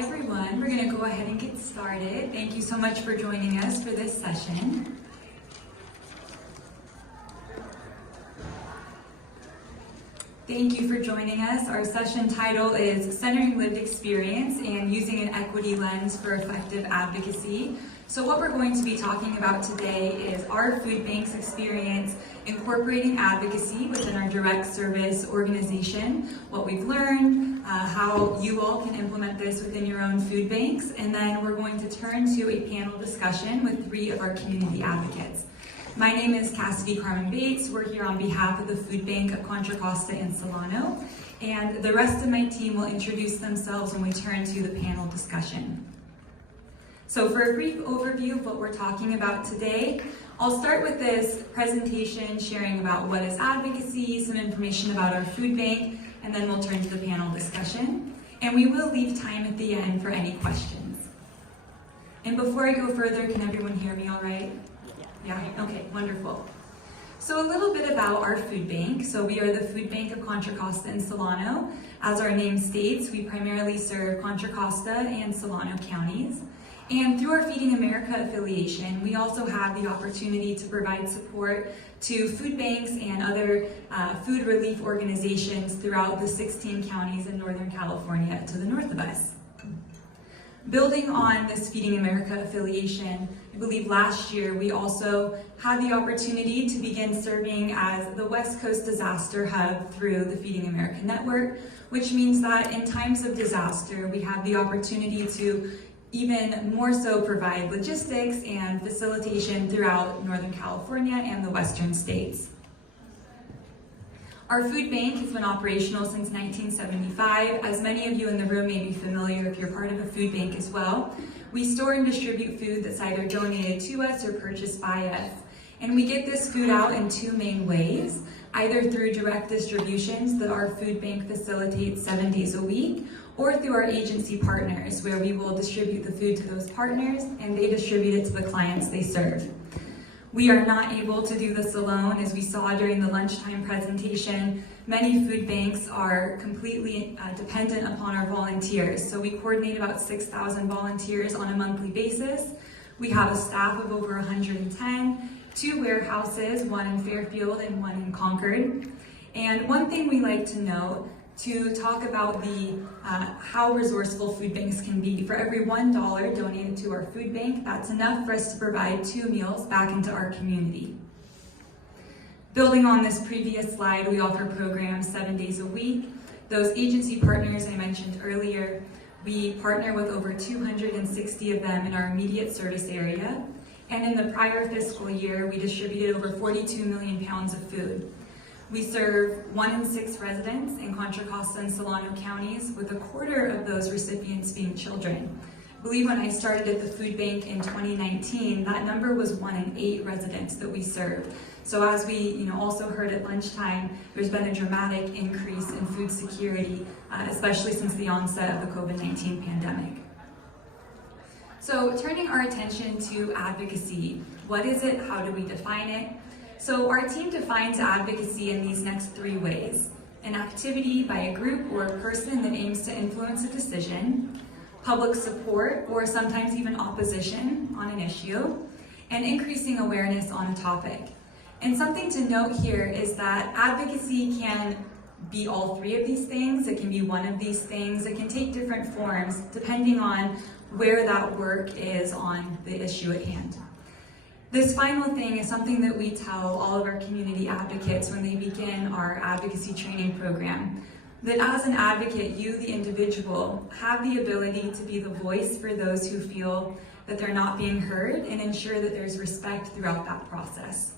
everyone. We're going to go ahead and get started. Thank you so much for joining us for this session. Thank you for joining us. Our session title is Centering Lived Experience and Using an Equity Lens for Effective Advocacy. So what we're going to be talking about today is our food bank's experience incorporating advocacy within our direct service organization, what we've learned, how you all can implement this within your own food banks, and then we're going to turn to a panel discussion with 3 of our community advocates. My name is Cassidy Carmen Bates. We're here on behalf of the food bank of Contra, Costa, and Solano, and the rest of my team will introduce themselves when we turn to the panel discussion. So for a brief overview of what we're talking about today, I'll start with this presentation sharing about what is advocacy, some information about our food bank, and then we'll turn to the panel discussion. And we will leave time at the end for any questions. And before I go further, can everyone hear me all right? Yeah? Okay, wonderful. So a little bit about our food bank. So we are the food bank of Contra, Costa, and Solano. As our name states, we primarily serve Contra Costa and Solano counties. And through our Feeding America affiliation, we also have the opportunity to provide support to food banks and other food relief organizations throughout the 16 counties in Northern California to the north of us. Building on this Feeding America affiliation, I believe last year we also had the opportunity to begin serving as the West Coast Disaster Hub through the Feeding America Network, which means that in times of disaster, we have the opportunity to even more so provide logistics and facilitation throughout Northern California and the Western states. Our food bank has been operational since 1975. As many of you in the room may be familiar if you're part of a food bank as well. We store and distribute food that's either donated to us or purchased by us. And we get this food out in 2 main ways, either through direct distributions that our food bank facilitates 7 days a week, or through our agency partners, where we will distribute the food to those partners and they distribute it to the clients they serve. We are not able to do this alone. As we saw during the lunchtime presentation, many food banks are completely dependent upon our volunteers. So we coordinate about 6,000 volunteers on a monthly basis. We have a staff of over 110, 2 warehouses, 1 in Fairfield and 1 in Concord. And one thing we like to note to talk about the how resourceful food banks can be. For every $1 donated to our food bank, that's enough for us to provide 2 meals back into our community. Building on this previous slide, we offer programs 7 days a week. Those agency partners I mentioned earlier, we partner with over 260 of them in our immediate service area. And in the prior fiscal year, we distributed over 42 million pounds of food. We serve 1 in 6 residents in Contra Costa and Solano counties, with 1/4 of those recipients being children. I believe when I started at the food bank in 2019, that number was 1 in 8 residents that we served. So as we also heard at lunchtime, there's been a dramatic increase in food security, especially since the onset of the COVID-19 pandemic. So turning our attention to advocacy, what is it? How do we define it? So our team defines advocacy in these next 3 ways: an activity by a group or a person that aims to influence a decision, public support or sometimes even opposition on an issue, and increasing awareness on a topic. And something to note here is that advocacy can be all 3 of these things. It can be one of these things. It can take different forms depending on where that work is on the issue at hand. This final thing is something that we tell all of our community advocates when they begin our advocacy training program, that as an advocate, you, the individual, have the ability to be the voice for those who feel that they're not being heard and ensure that there's respect throughout that process.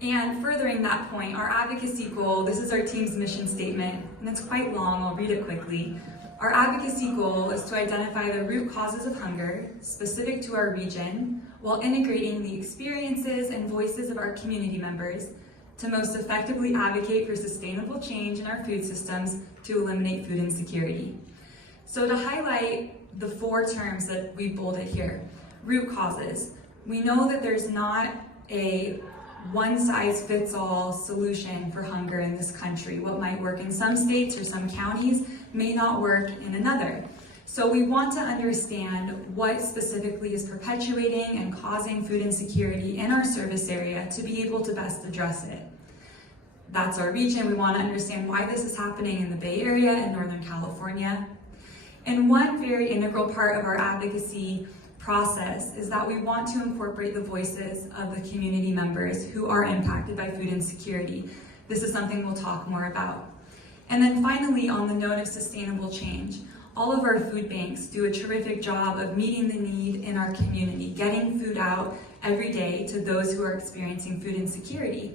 And furthering that point, our advocacy goal, this is our team's mission statement, and it's quite long, I'll read it quickly. Our advocacy goal is to identify the root causes of hunger specific to our region while integrating the experiences and voices of our community members to most effectively advocate for sustainable change in our food systems to eliminate food insecurity. So to highlight the 4 terms that we bolded here, root causes. We know that there's not a one-size-fits-all solution for hunger in this country. What might work in some states or some counties may not work in another. So we want to understand what specifically is perpetuating and causing food insecurity in our service area to be able to best address it. That's our region. We want to understand why this is happening in the Bay Area and Northern California. And one very integral part of our advocacy process is that we want to incorporate the voices of the community members who are impacted by food insecurity. This is something we'll talk more about. And then finally, on the note of sustainable change, all of our food banks do a terrific job of meeting the need in our community, getting food out every day to those who are experiencing food insecurity.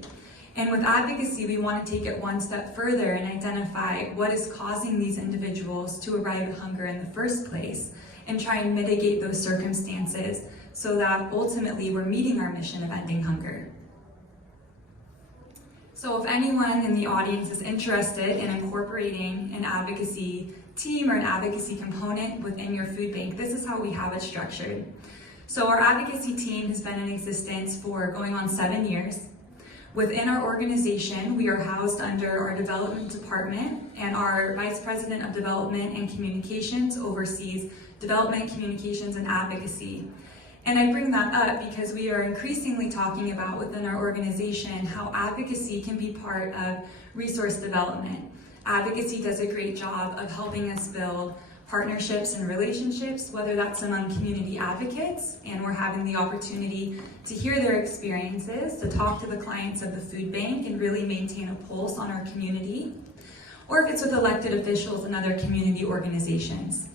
And with advocacy, we want to take it one step further and identify what is causing these individuals to arrive at hunger in the first place and try and mitigate those circumstances so that ultimately we're meeting our mission of ending hunger. So if anyone in the audience is interested in incorporating an advocacy team or an advocacy component within your food bank, this is how we have it structured. So our advocacy team has been in existence for going on 7 years. Within our organization, we are housed under our development department, and our Vice President of Development and Communications oversees development, communications, and advocacy. And I bring that up because we are increasingly talking about within our organization how advocacy can be part of resource development. Advocacy does a great job of helping us build partnerships and relationships, whether that's among community advocates, and we're having the opportunity to hear their experiences, to talk to the clients of the food bank and really maintain a pulse on our community, or if it's with elected officials and other community organizations.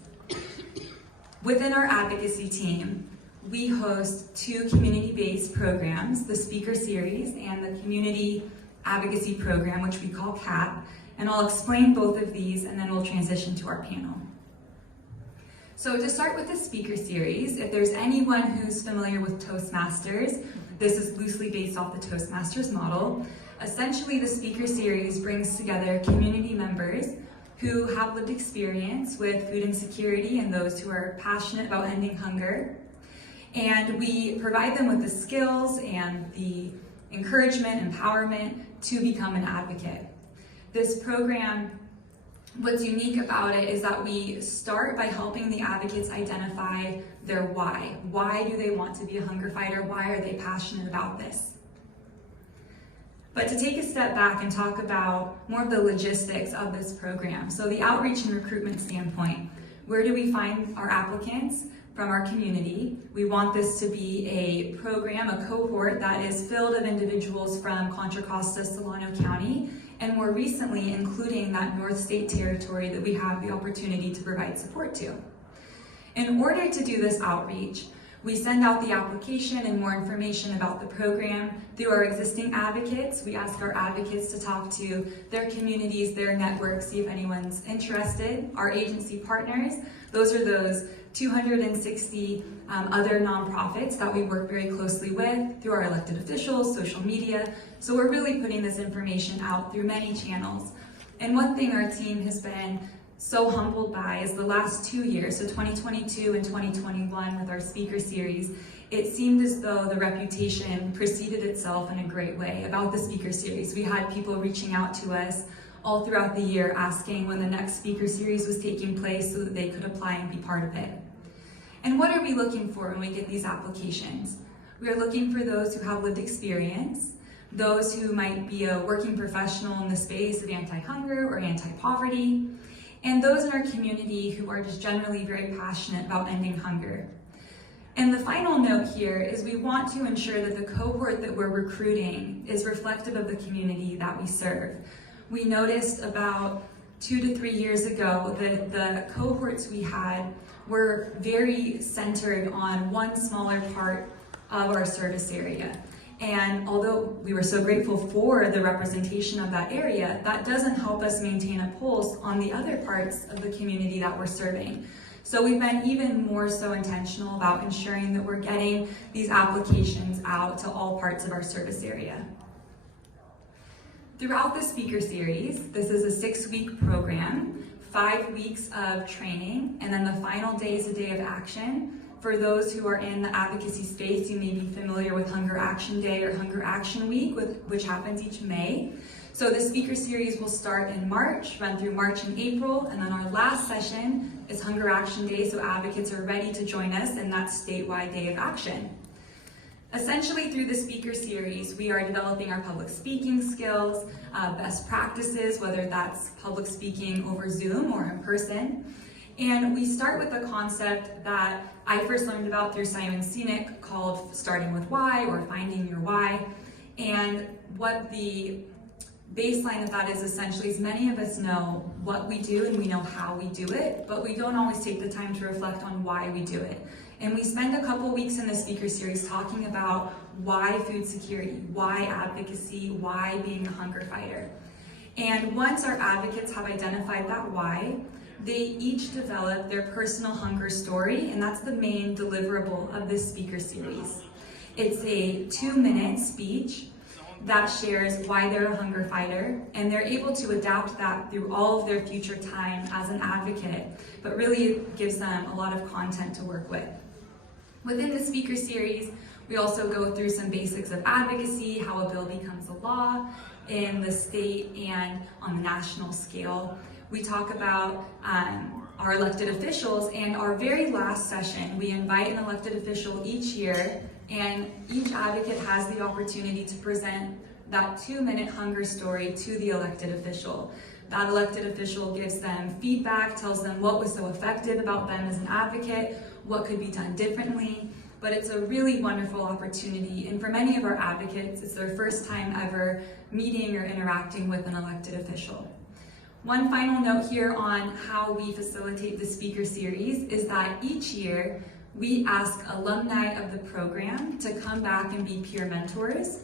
Within our advocacy team, we host 2 community-based programs, the Speaker Series and the Community Advocacy Program, which we call CAFB, and I'll explain both of these and then we'll transition to our panel. So to start with the Speaker Series, if there's anyone who's familiar with Toastmasters, this is loosely based off the Toastmasters model. Essentially, the Speaker Series brings together community members who have lived experience with food insecurity and those who are passionate about ending hunger. And we provide them with the skills and the encouragement, empowerment to become an advocate. This program, what's unique about it is that we start by helping the advocates identify their why. Why do they want to be a hunger fighter? Why are they passionate about this? But to take a step back and talk about more of the logistics of this program. So the outreach and recruitment standpoint, where do we find our applicants? From our community. We want this to be a program, a cohort that is filled of individuals from Contra, Costa, Solano County, and more recently, including that North State territory that we have the opportunity to provide support to. In order to do this outreach, we send out the application and more information about the program through our existing advocates. We ask our advocates to talk to their communities, their networks, see if anyone's interested. Our agency partners, those are those 260 other nonprofits that we work very closely with through our elected officials, social media. So we're really putting this information out through many channels. And one thing our team has been so humbled by is the last 2 years, so 2022 and 2021 with our Speaker Series, it seemed as though the reputation preceded itself in a great way about the Speaker Series. We had people reaching out to us all throughout the year asking when the next Speaker Series was taking place so that they could apply and be part of it. And what are we looking for when we get these applications? We are looking for those who have lived experience, those who might be a working professional in the space of anti-hunger or anti-poverty, and those in our community who are just generally very passionate about ending hunger. And the final note here is we want to ensure that the cohort that we're recruiting is reflective of the community that we serve. We noticed about 2 to 3 years ago that the cohorts we had were very centered on one smaller part of our service area. And although we were so grateful for the representation of that area, that doesn't help us maintain a pulse on the other parts of the community that we're serving. So we've been even more so intentional about ensuring that we're getting these applications out to all parts of our service area. Throughout the Speaker Series, this is a 6-week program, 5 weeks of training, and then the final day is a day of action. for those who are in the advocacy space, you may be familiar with Hunger Action Day or Hunger Action Week, which happens each May. So the speaker series will start in March, run through March and April, and then our last session is Hunger Action Day, so advocates are ready to join us in that statewide day of action. Essentially, through the speaker series, we are developing our public speaking skills, best practices, whether that's public speaking over Zoom or in person. And we start with a concept that I first learned about through Simon Sinek called starting with why, or finding your why. And what the baseline of that is essentially is many of us know what we do and we know how we do it, but we don't always take the time to reflect on why we do it. And we spend a couple weeks in the speaker series talking about why food security, why advocacy, why being a hunger fighter. And once our advocates have identified that why, they each develop their personal hunger story, and that's the main deliverable of this speaker series. It's a 2-minute speech that shares why they're a hunger fighter, and they're able to adapt that through all of their future time as an advocate, but really it gives them a lot of content to work with. Within the speaker series, we also go through some basics of advocacy, how a bill becomes a law in the state and on the national scale. We talk about our elected officials, and our very last session, we invite an elected official each year, and each advocate has the opportunity to present that 2-minute hunger story to the elected official. That elected official gives them feedback, tells them what was so effective about them as an advocate, what could be done differently, but it's a really wonderful opportunity, and for many of our advocates, it's their first time ever meeting or interacting with an elected official. One final note here on how we facilitate the speaker series is that each year we ask alumni of the program to come back and be peer mentors.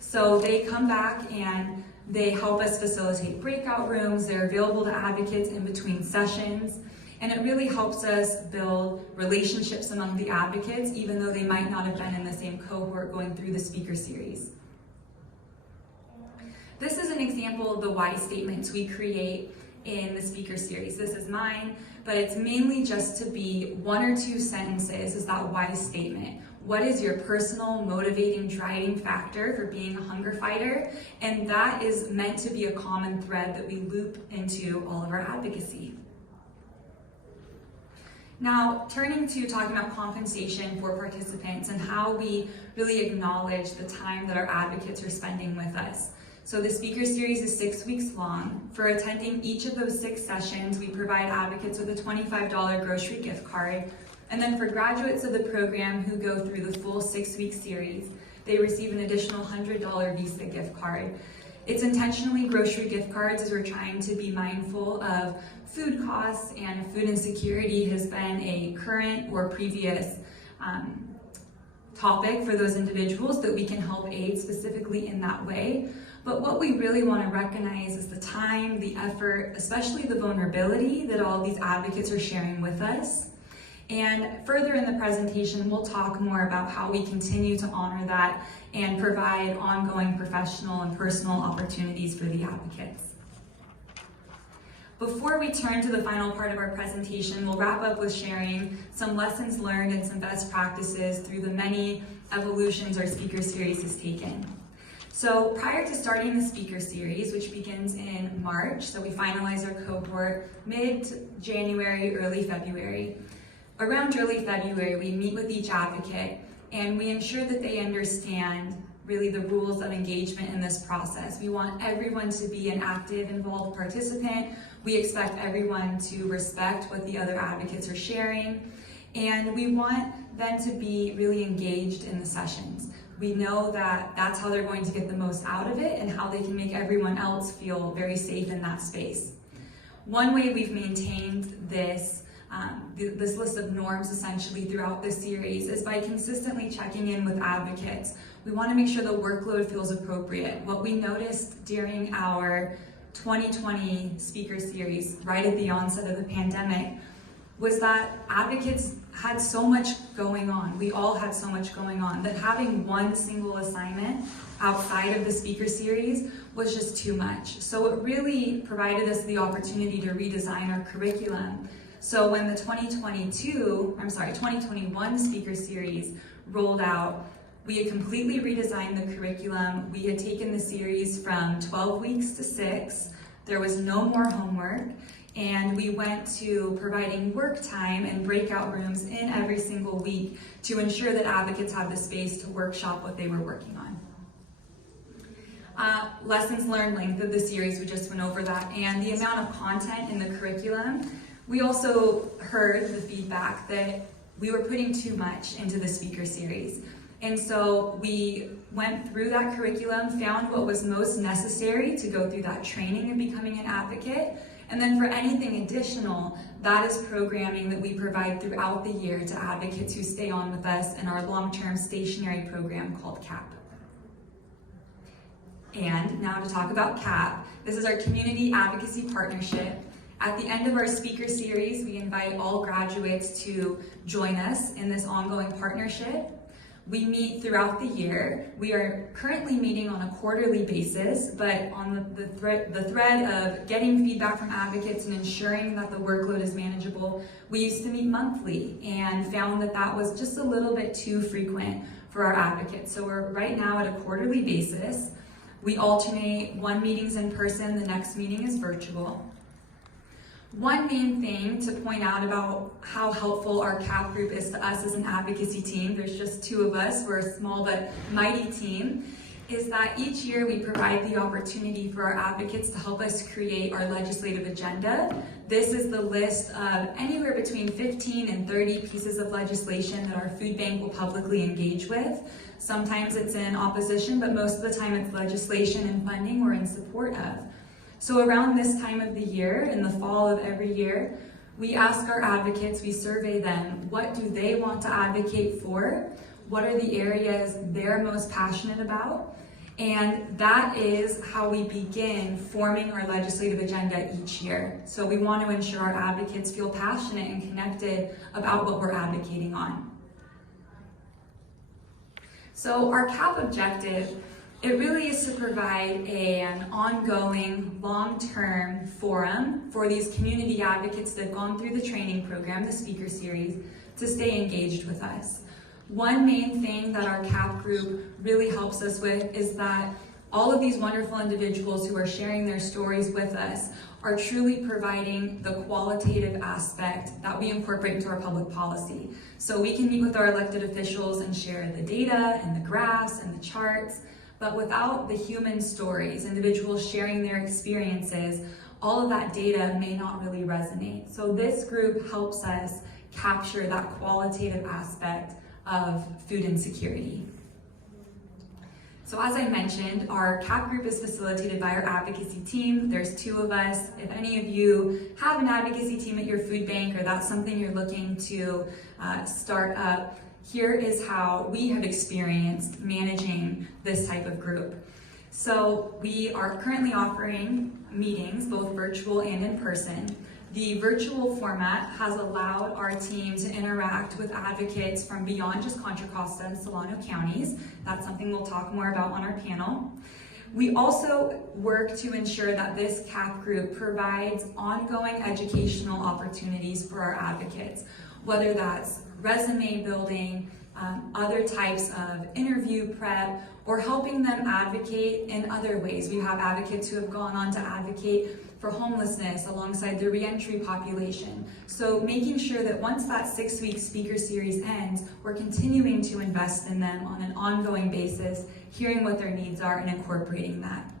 So they come back and they help us facilitate breakout rooms. They're available to advocates in between sessions. And it really helps us build relationships among the advocates, even though they might not have been in the same cohort going through the speaker series. This is an example of the why statements we create in the speaker series. This is mine, but it's mainly just to be 1 or 2 sentences is that why statement. What is your personal motivating driving factor for being a hunger fighter? And that is meant to be a common thread that we loop into all of our advocacy. Now, turning to talking about compensation for participants and how we really acknowledge the time that our advocates are spending with us. So the speaker series is 6 weeks long. For attending each of those 6 sessions, we provide advocates with a $25 grocery gift card. And then for graduates of the program who go through the full 6-week series, they receive an additional $100 Visa gift card. It's intentionally grocery gift cards as we're trying to be mindful of food costs, and food insecurity has been a current or previous topic for those individuals that we can help aid specifically in that way. But what we really want to recognize is the time, the effort, especially the vulnerability that all of these advocates are sharing with us. And further in the presentation, we'll talk more about how we continue to honor that and provide ongoing professional and personal opportunities for the advocates. Before we turn to the final part of our presentation, we'll wrap up with sharing some lessons learned and some best practices through the many evolutions our speaker series has taken. So prior to starting the speaker series, which begins in March, so we finalize our cohort mid-January, early February. Around early February, we meet with each advocate and we ensure that they understand really the rules of engagement in this process. We want everyone to be an active, involved participant. We expect everyone to respect what the other advocates are sharing, and we want them to be really engaged in the sessions. We know that that's how they're going to get the most out of it and how they can make everyone else feel very safe in that space. One way we've maintained this list of norms essentially throughout the series is by consistently checking in with advocates. We want to make sure the workload feels appropriate. What we noticed during our 2020 speaker series, right at the onset of the pandemic, was that advocates had so much going on. We all had so much going on that having one single assignment outside of the speaker series was just too much. So it really provided us the opportunity to redesign our curriculum So when the 2021 speaker series rolled out, we had completely redesigned the curriculum. We had taken the series from 12 weeks to 6. There was no more homework, and we went to providing work time and breakout rooms in every single week to ensure that advocates had the space to workshop what they were working on. Lessons learned length of the series, we just went over that, and the amount of content in the curriculum. We also heard the feedback that we were putting too much into the speaker series. And so we went through that curriculum, found what was most necessary to go through that training of becoming an advocate, and then for anything additional, that is programming that we provide throughout the year to advocates who stay on with us in our long-term stationary program called CAP. And now to talk about CAP, this is our Community Advocacy Partnership. At the end of our speaker series, we invite all graduates to join us in this ongoing partnership. We meet throughout the year. We are currently meeting on a quarterly basis, but on the thread of getting feedback from advocates and ensuring that the workload is manageable, we used to meet monthly and found that that was just a little bit too frequent for our advocates. So we're right now at a quarterly basis. We alternate, one meeting's in person, the next meeting is virtual. One main thing to point out about how helpful our CAP group is to us as an advocacy team, there's just 2 of us, we're a small but mighty team, is that each year we provide the opportunity for our advocates to help us create our legislative agenda. This is the list of anywhere between 15 and 30 pieces of legislation that our food bank will publicly engage with. Sometimes it's in opposition, but most of the time it's legislation and funding we're in support of. So around this time of the year, in the fall of every year, we ask our advocates, we survey them, what do they want to advocate for? What are the areas they're most passionate about? And that is how we begin forming our legislative agenda each year. So we want to ensure our advocates feel passionate and connected about what we're advocating on. So our CAP objective, it really is to provide an ongoing, long-term forum for these community advocates that have gone through the training program, the speaker series, to stay engaged with us. One main thing that our CAP group really helps us with is that all of these wonderful individuals who are sharing their stories with us are truly providing the qualitative aspect that we incorporate into our public policy. So we can meet with our elected officials and share the data and the graphs and the charts, but without the human stories, individuals sharing their experiences, all of that data may not really resonate. So this group helps us capture that qualitative aspect of food insecurity. So as I mentioned, our CAP group is facilitated by our advocacy team. There's 2 of us. If any of you have an advocacy team at your food bank or that's something you're looking to start up, here is how we have experienced managing this type of group. So we are currently offering meetings, both virtual and in person. The virtual format has allowed our team to interact with advocates from beyond just Contra, Costa, and Solano counties. That's something we'll talk more about on our panel. We also work to ensure that this CAP group provides ongoing educational opportunities for our advocates, whether that's resume building, other types of interview prep, or helping them advocate in other ways. We have advocates who have gone on to advocate for homelessness alongside the reentry population. So making sure that once that 6-week speaker series ends, we're continuing to invest in them on an ongoing basis, hearing what their needs are and incorporating that.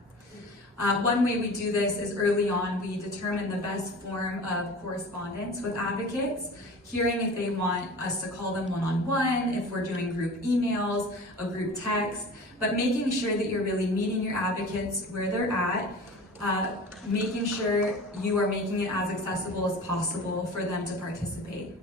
One way we do this is early on, we determine the best form of correspondence with advocates, hearing if they want us to call them one-on-one, if we're doing group emails, a group text, but making sure that you're really meeting your advocates where they're at, making sure you are making it as accessible as possible for them to participate.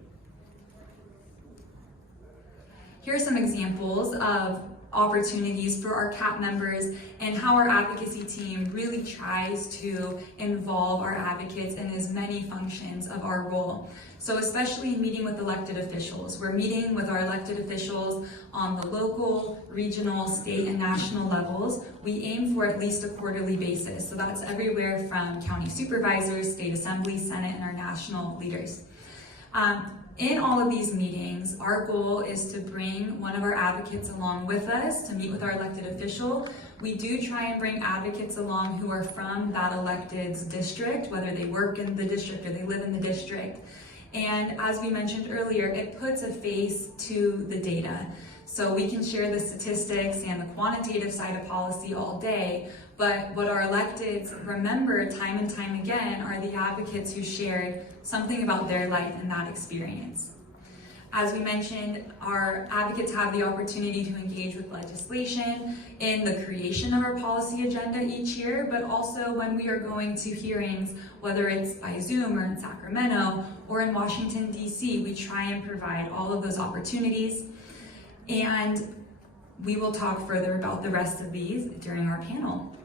Here are some examples of opportunities for our CAP members and how our advocacy team really tries to involve our advocates in as many functions of our role. So especially meeting with elected officials. We're meeting with our elected officials on the local, regional, state, and national levels. We aim for at least a quarterly basis. So that's everywhere from county supervisors, state assembly, senate, and our national leaders. In all of these meetings, our goal is to bring one of our advocates along with us to meet with our elected official. We do try and bring advocates along who are from that elected's district, whether they work in the district or they live in the district. And as we mentioned earlier, it puts a face to the data. So we can share the statistics and the quantitative side of policy all day, but what our electeds remember time and time again are the advocates who shared something about their life and that experience. As we mentioned, our advocates have the opportunity to engage with legislation in the creation of our policy agenda each year, but also when we are going to hearings, whether it's by Zoom or in Sacramento or in Washington, D.C., we try and provide all of those opportunities. And we will talk further about the rest of these during our panel.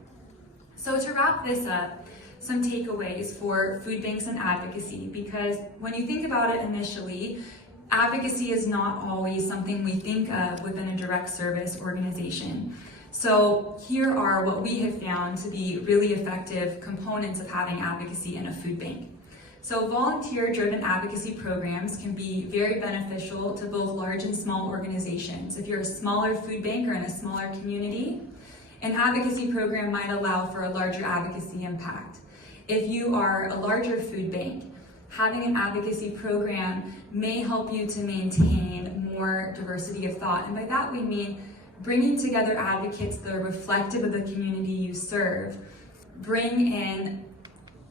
So to wrap this up, some takeaways for food banks and advocacy, because when you think about it initially, advocacy is not always something we think of within a direct service organization. So here are what we have found to be really effective components of having advocacy in a food bank. So volunteer-driven advocacy programs can be very beneficial to both large and small organizations. If you're a smaller food bank or in a smaller community, an advocacy program might allow for a larger advocacy impact. If you are a larger food bank, having an advocacy program may help you to maintain more diversity of thought. And by that we mean bringing together advocates that are reflective of the community you serve, bring in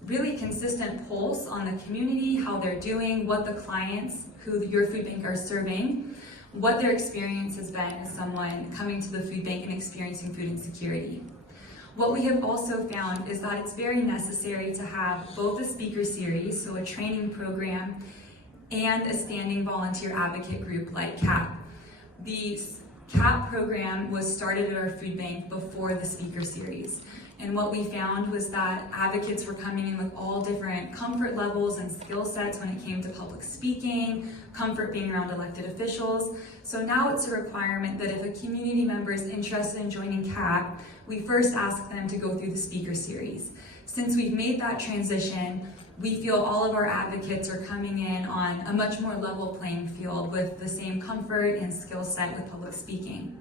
really consistent pulse on the community, how they're doing, what the clients who your food bank are serving, what their experience has been as someone coming to the food bank and experiencing food insecurity. What we have also found is that it's very necessary to have both a speaker series, so a training program, and a standing volunteer advocate group like CAP. The CAP program was started at our food bank before the speaker series. And what we found was that advocates were coming in with all different comfort levels and skill sets when it came to public speaking, comfort being around elected officials. So now it's a requirement that if a community member is interested in joining CAP, we first ask them to go through the speaker series. Since we've made that transition, we feel all of our advocates are coming in on a much more level playing field with the same comfort and skill set with public speaking.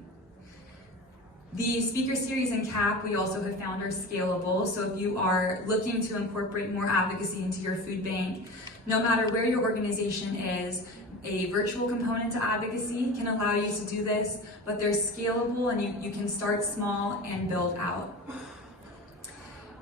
The speaker series in CAP we also have found are scalable, so if you are looking to incorporate more advocacy into your food bank, no matter where your organization is, a virtual component to advocacy can allow you to do this, but they're scalable and you can start small and build out.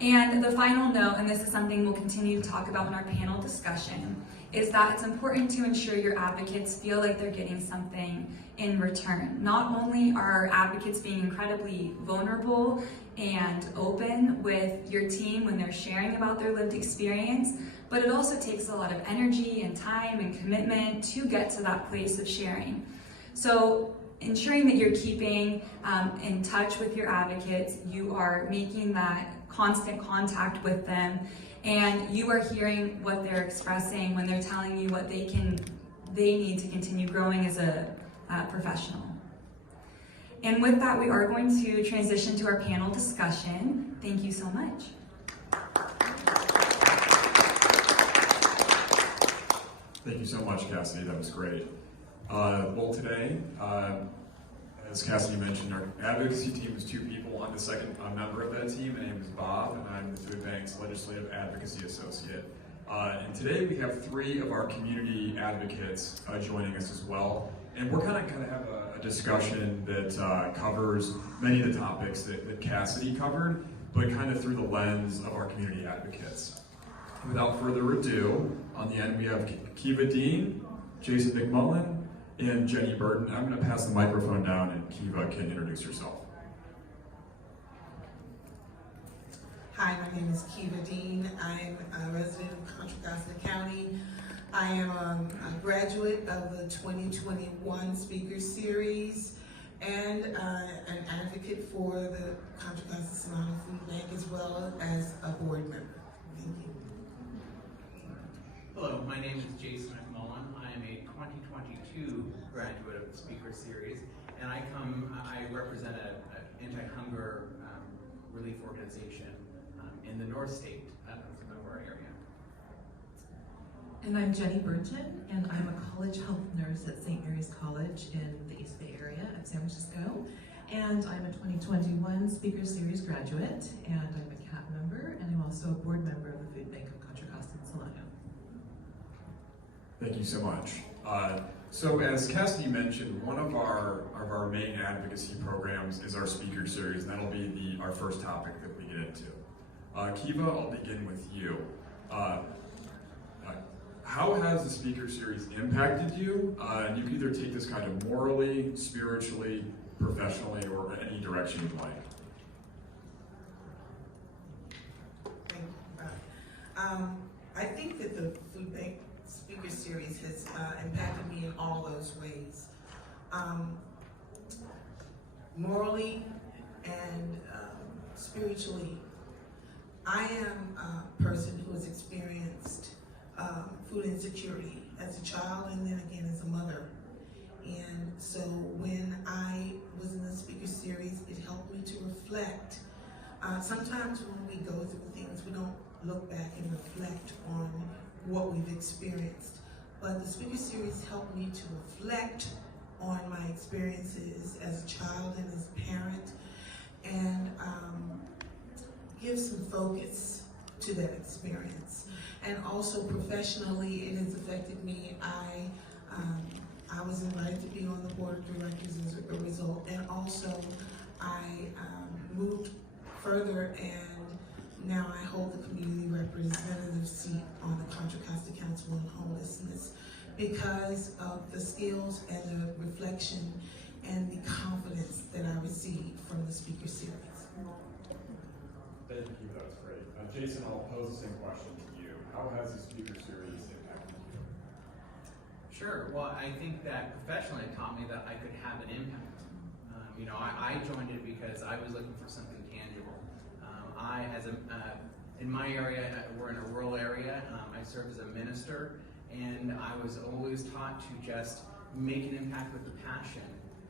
And the final note, and this is something we'll continue to talk about in our panel discussion, is that it's important to ensure your advocates feel like they're getting something in return. Not only are advocates being incredibly vulnerable and open with your team when they're sharing about their lived experience, but it also takes a lot of energy and time and commitment to get to that place of sharing. So ensuring that you're keeping in touch with your advocates, you are making that constant contact with them, and you are hearing what they're expressing when they're telling you what they need to continue growing as a professional. And with that, we are going to transition to our panel discussion. Thank you so much. Thank you so much, Cassidy. That was great. Well, today, as Cassidy mentioned, our advocacy team is 2 people. I'm the second member of that team. My name is Bob, and I'm the Food Bank's Legislative Advocacy Associate. And today we have 3 of our community advocates joining us as well. And we're kind of have a discussion that covers many of the topics that Cassidy covered, but kind of through the lens of our community advocates. Without further ado, on the end we have Kiva Dean, Jason McMullen, and Jenny Burton. I'm going to pass the microphone down and Kiva can introduce herself. Hi, my name is Kiva Dean. I'm a resident of Contra, Costa County. I am a graduate of the 2021 Speaker Series and an advocate for the Contra Costa Solano Food Bank as well as a board member. Thank you. Hello, my name is Jason McMullen. I am a 2022 graduate of the Speaker Series, and I represent an anti-hunger relief organization in the North State of our area. And I'm Jenny Burton, and I'm a college health nurse at St. Mary's College in the East Bay area of San Francisco. And I'm a 2021 Speaker Series graduate, and I'm a CAFB member, and I'm also a board member of the Food Bank of Contra, Costa, and Solano. Thank you so much. So as Cassidy mentioned, one of our main advocacy programs is our speaker series, and that'll be our first topic that we get into. Kiva, I'll begin with you. How has the speaker series impacted you? And you can either take this kind of morally, spiritually, professionally, or any direction you'd like. Thank you. I think that the Food Bank Speaker Series has impacted me in all those ways. Morally and spiritually, I am a person who has experienced food insecurity as a child and then again as a mother. And so when I was in the speaker series, it helped me to reflect. Sometimes when we go through things, we don't look back and reflect on what we've experienced. But the speaker series helped me to reflect on my experiences as a child and as a parent, and give some focus to that experience. And also professionally, it has affected me. I was invited to be on the board of directors as a result, and also I moved further, and now I hold the community representative seat on the Contra Costa Council on Homelessness because of the skills and the reflection and the confidence that I received from the speaker series. Thank you, that's great. Jason, I'll pose the same question to you. How has the speaker series impacted you? Sure. Well, I think that professionally it taught me that I could have an impact. I joined it because I was looking for something tangible. In my area, we're in a rural area. I serve as a minister, and I was always taught to just make an impact with the passion.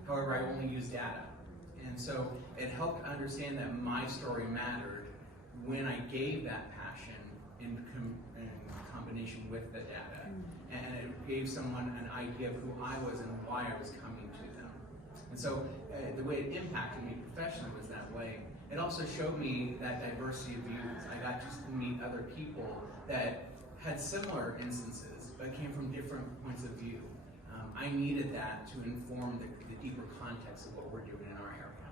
However, I only use data. And so it helped understand that my story mattered when I gave that passion in combination with the data. And it gave someone an idea of who I was and why I was coming to them. And so the way it impacted me professionally was that way. It also showed me that diversity of views. I got to meet other people that had similar instances, but came from different points of view. I needed that to inform the deeper context of what we're doing in our area.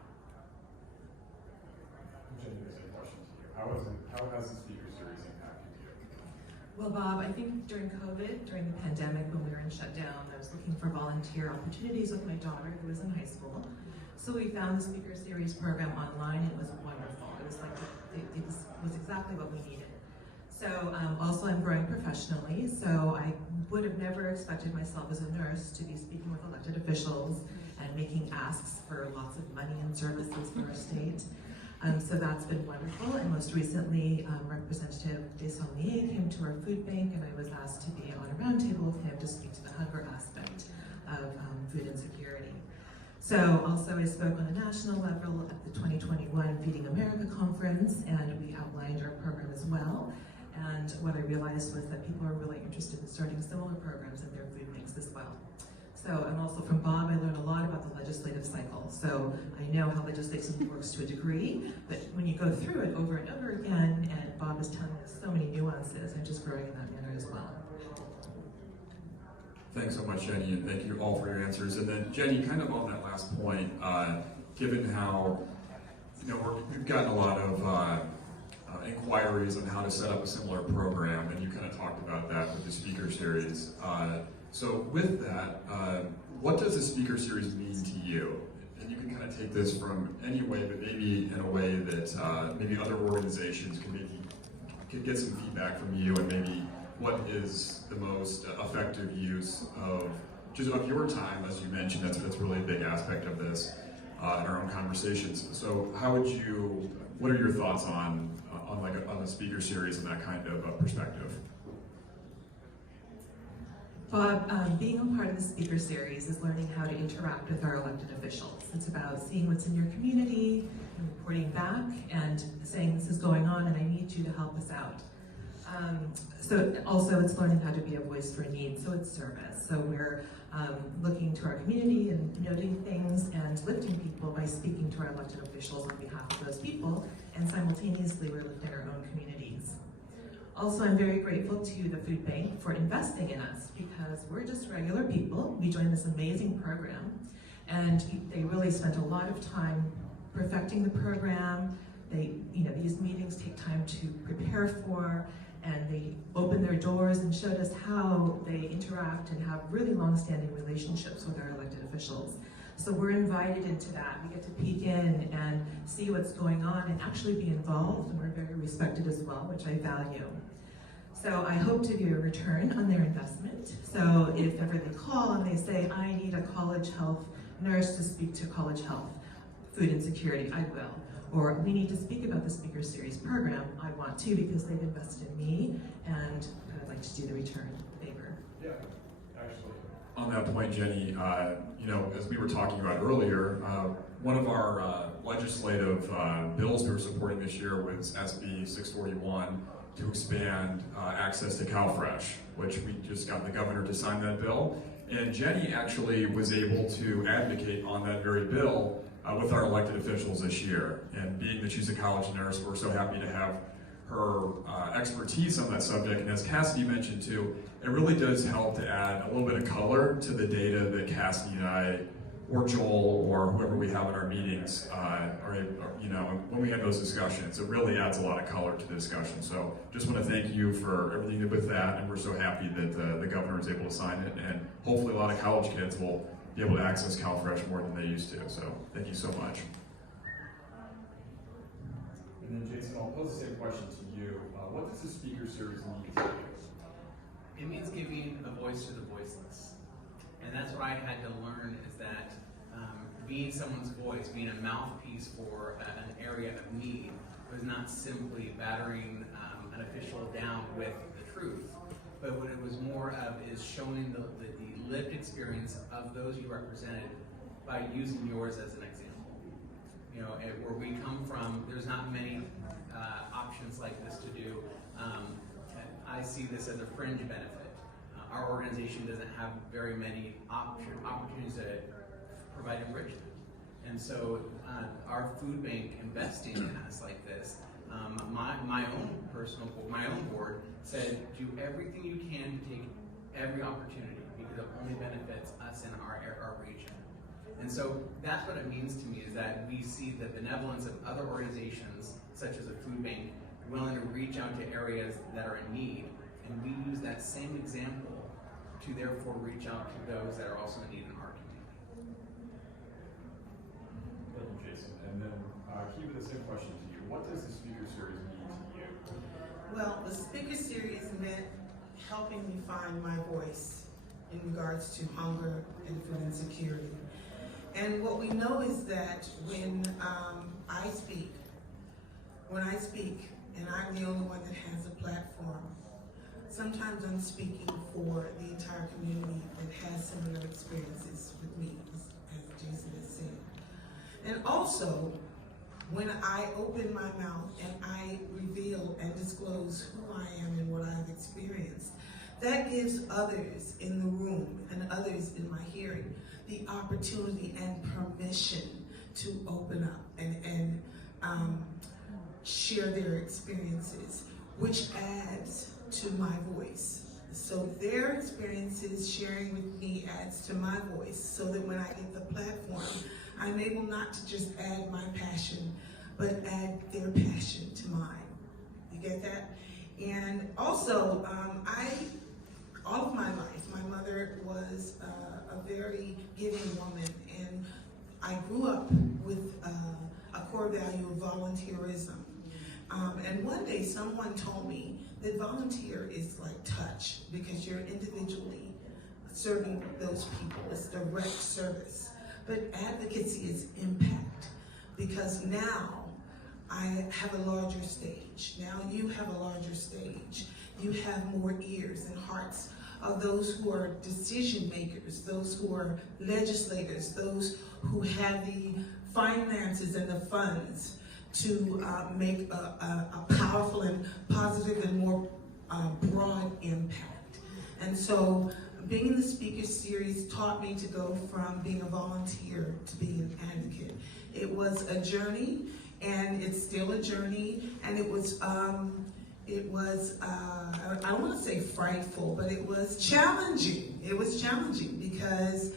Jenny, the same question to you. How has the speaker series impacted you? Well, Bob, I think during COVID, during the pandemic, when we were in shutdown, I was looking for volunteer opportunities with my daughter who was in high school. So we found the speaker series program online. It was wonderful. It was like, it was exactly what we needed. So also I'm growing professionally, so I would have never expected myself as a nurse to be speaking with elected officials and making asks for lots of money and services for our state. So that's been wonderful, and most recently Representative Desaulniers came to our food bank, and I was asked to be on a roundtable with him to speak to the hunger aspect of food insecurity. So also I spoke on a national level at the 2021 Feeding America conference, and we outlined our program as well. And what I realized was that people are really interested in starting similar programs in their food banks as well. So, and also from Bob, I learned a lot about the legislative cycle. So I know how legislation works to a degree, but when you go through it over and over again, and Bob is telling us so many nuances, I'm just growing in that manner as well. Thanks so much, Jenny, and thank you all for your answers. And then, Jenny, kind of on that last point, given how, we've gotten a lot of inquiries on how to set up a similar program, and you kind of talked about that with the speaker series. So with that, what does the speaker series mean to you? And you can kind of take this from any way, but maybe in a way that maybe other organizations could get some feedback from you, and maybe what is the most effective use of your time, as you mentioned. That's really a big aspect of this in our own conversations. So what are your thoughts on the speaker series and that kind of perspective? Bob, being a part of the speaker series is learning how to interact with our elected officials. It's about seeing what's in your community and reporting back and saying this is going on and I need you to help us out. So also it's learning how to be a voice for need, so it's service. So we're looking to our community and noting things and lifting people by speaking to our elected officials on behalf of those people, and simultaneously we're lifting our own communities. Also, I'm very grateful to the food bank for investing in us, because we're just regular people. We joined this amazing program, and they really spent a lot of time perfecting the program. These meetings take time to prepare for, and they open their doors and showed us how they interact and have really long-standing relationships with our elected officials. So we're invited into that. We get to peek in and see what's going on and actually be involved, and we're very respected as well, which I value. So I hope to be a return on their investment. So if ever they call and they say, I need a college health nurse to speak to college health, food insecurity, I will. Or we need to speak about the Speaker Series program, I want to, because they've invested in me, and I'd like to do the return favor. Yeah, actually. On that point, Jenny, as we were talking about earlier, one of our legislative bills we were supporting this year was SB 641 to expand access to CalFresh, which we just got the governor to sign that bill. And Jenny actually was able to advocate on that very bill with our elected officials this year. And being that she's a college nurse, we're so happy to have her expertise on that subject. And as Cassidy mentioned too, it really does help to add a little bit of color to the data that Cassidy and I, or Joel, or whoever we have in our meetings, when we have those discussions, it really adds a lot of color to the discussion. So just want to thank you for everything you did with that, and we're so happy that the governor was able to sign it, and hopefully a lot of college kids will be able to access CalFresh more than they used to. So thank you so much. And then Jason, I'll pose the same question to you. What does the Speaker Series mean to you? It means giving a voice to the voiceless. And that's what I had to learn, is that being someone's voice, being a mouthpiece for an area of need, was not simply battering an official down with the truth, but what it was more of is showing the lived experience of those you represented by using yours as an example. Where we come from, there's not many options like this to do. I see this as a fringe benefit. Our organization doesn't have very many opportunities to provide enrichment. And so our food bank investing in us like this, my own board said, do everything you can to take every opportunity, because it only benefits us in our region. And so that's what it means to me, is that we see the benevolence of other organizations, such as a food bank, willing to reach out to areas that are in need, and we use that same example to therefore reach out to those that are also in need in our community. Thank you, Jason. And then, Kiva, the same question to you. What does the Speaker Series mean to you? Well, the Speaker Series meant helping me find my voice in regards to hunger and food insecurity. And what we know is that when I speak, and I'm the only one that has a platform, sometimes I'm speaking for the entire community that has similar experiences with me, as Jason has said. And also, when I open my mouth and I reveal and disclose who I am and what I've experienced, that gives others in the room and others in my hearing the opportunity and permission to open up and share their experiences, which adds to my voice. So their experiences sharing with me adds to my voice, so that when I get the platform, I'm able not to just add my passion, but add their passion to mine. You get that? And also, all of my life, my mother was a very giving woman, and I grew up with a core value of volunteerism. And one day someone told me that volunteer is like touch, because you're individually serving those people. It's direct service. But advocacy is impact, because now I have a larger stage. Now you have a larger stage. You have more ears and hearts of those who are decision makers, those who are legislators, those who have the finances and the funds to make a powerful and positive and more broad impact. And so being in the speaker series taught me to go from being a volunteer to being an advocate. It was a journey, and it's still a journey, and it was I don't want to say frightful, but it was challenging. It was challenging because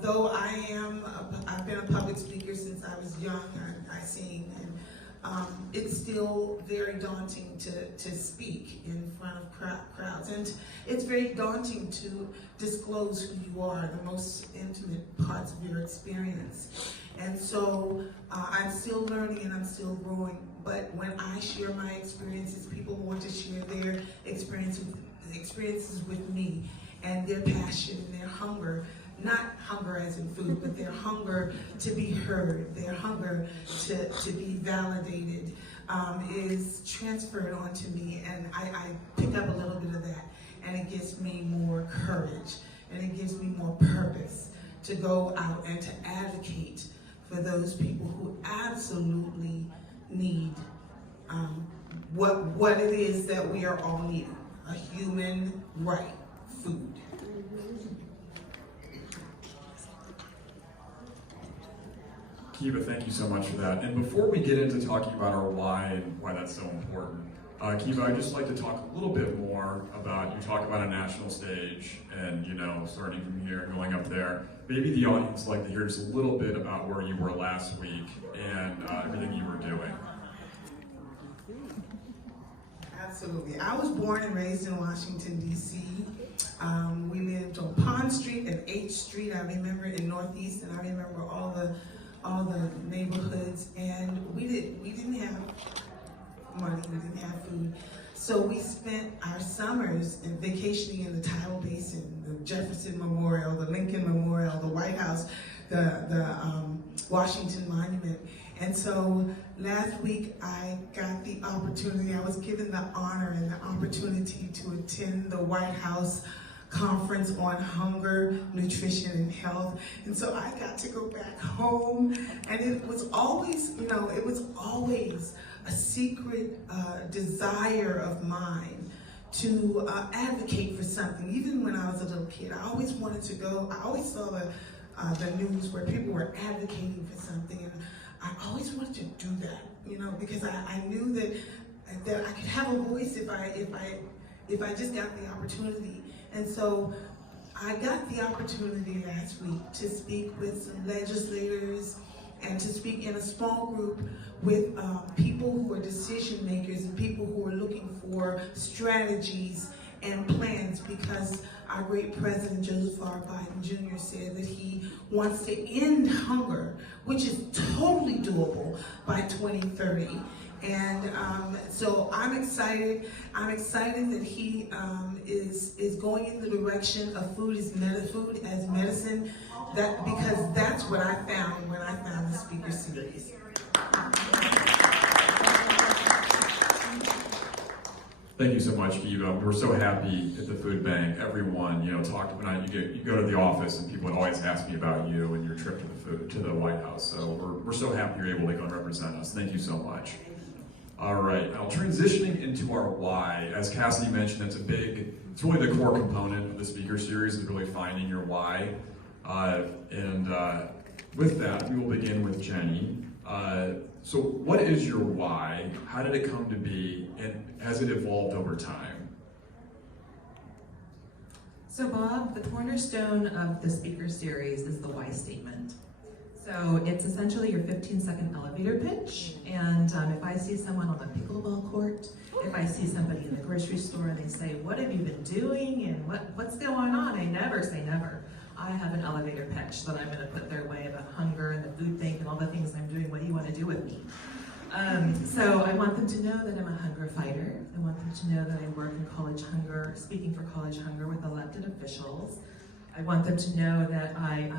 though I've been a public speaker since I was young, I sing, and it's still very daunting to speak in front of crowds. And it's very daunting to disclose who you are, the most intimate parts of your experience. And so I'm still learning and I'm still growing. But when I share my experiences, people want to share their experiences with me, and their passion and their hunger. Not hunger as in food, but their hunger to be heard, their hunger to be validated is transferred onto me, and I pick up a little bit of that, and it gives me more courage, and it gives me more purpose to go out and to advocate for those people who absolutely need what it is that we are all needing, a human right, food. Kiva, thank you so much for that. And before we get into talking about our why and why that's so important, Kiva, I'd just like to talk a little bit more about, you talk about a national stage and, starting from here and going up there. Maybe the audience would like to hear just a little bit about where you were last week and everything you were doing. Absolutely. I was born and raised in Washington, D.C. We lived on Pond Street and H Street. I remember in Northeast, and I remember all the neighborhoods, and we didn't have money, we didn't have food. So we spent our summers vacationing in the Tidal Basin, the Jefferson Memorial, the Lincoln Memorial, the White House, the Washington Monument. And so last week I got the opportunity, I was given the honor and the opportunity to attend the White House conference on hunger, nutrition, and health. And so I got to go back home, and it was always, a secret desire of mine to advocate for something. Even when I was a little kid, I always wanted to go. I always saw the news where people were advocating for something, and I always wanted to do that, because I knew that I could have a voice if I just got the opportunity. And so I got the opportunity last week to speak with some legislators and to speak in a small group with people who are decision makers and people who are looking for strategies and plans, because our great President Joseph R. Biden Jr. said that he wants to end hunger, which is totally doable by 2030. And so I'm excited. I'm excited that he is going in the direction of food as medicine. Because that's what I found when I found the speaker series. Thank you so much, Kiva. We're so happy at the food bank. Everyone, talked when you go to the office, and people would always ask me about you and your trip to the White House. So we're so happy you're able to go and represent us. Thank you so much. All right, now transitioning into our why. As Cassidy mentioned, it's really the core component of the speaker series, is really finding your why. With that, we will begin with Jenny. So what is your why? How did it come to be, and has it evolved over time? So Bob, the cornerstone of the speaker series is the why statement. So it's essentially your 15-second elevator pitch, and if I see someone on the pickleball court, if I see somebody in the grocery store and they say, what have you been doing and what's going on? I never say never. I have an elevator pitch that I'm going to put their way about hunger and the food bank and all the things I'm doing. What do you want to do with me? So I want them to know that I'm a hunger fighter. I want them to know that I work in college hunger, speaking for college hunger with elected officials. I want them to know that I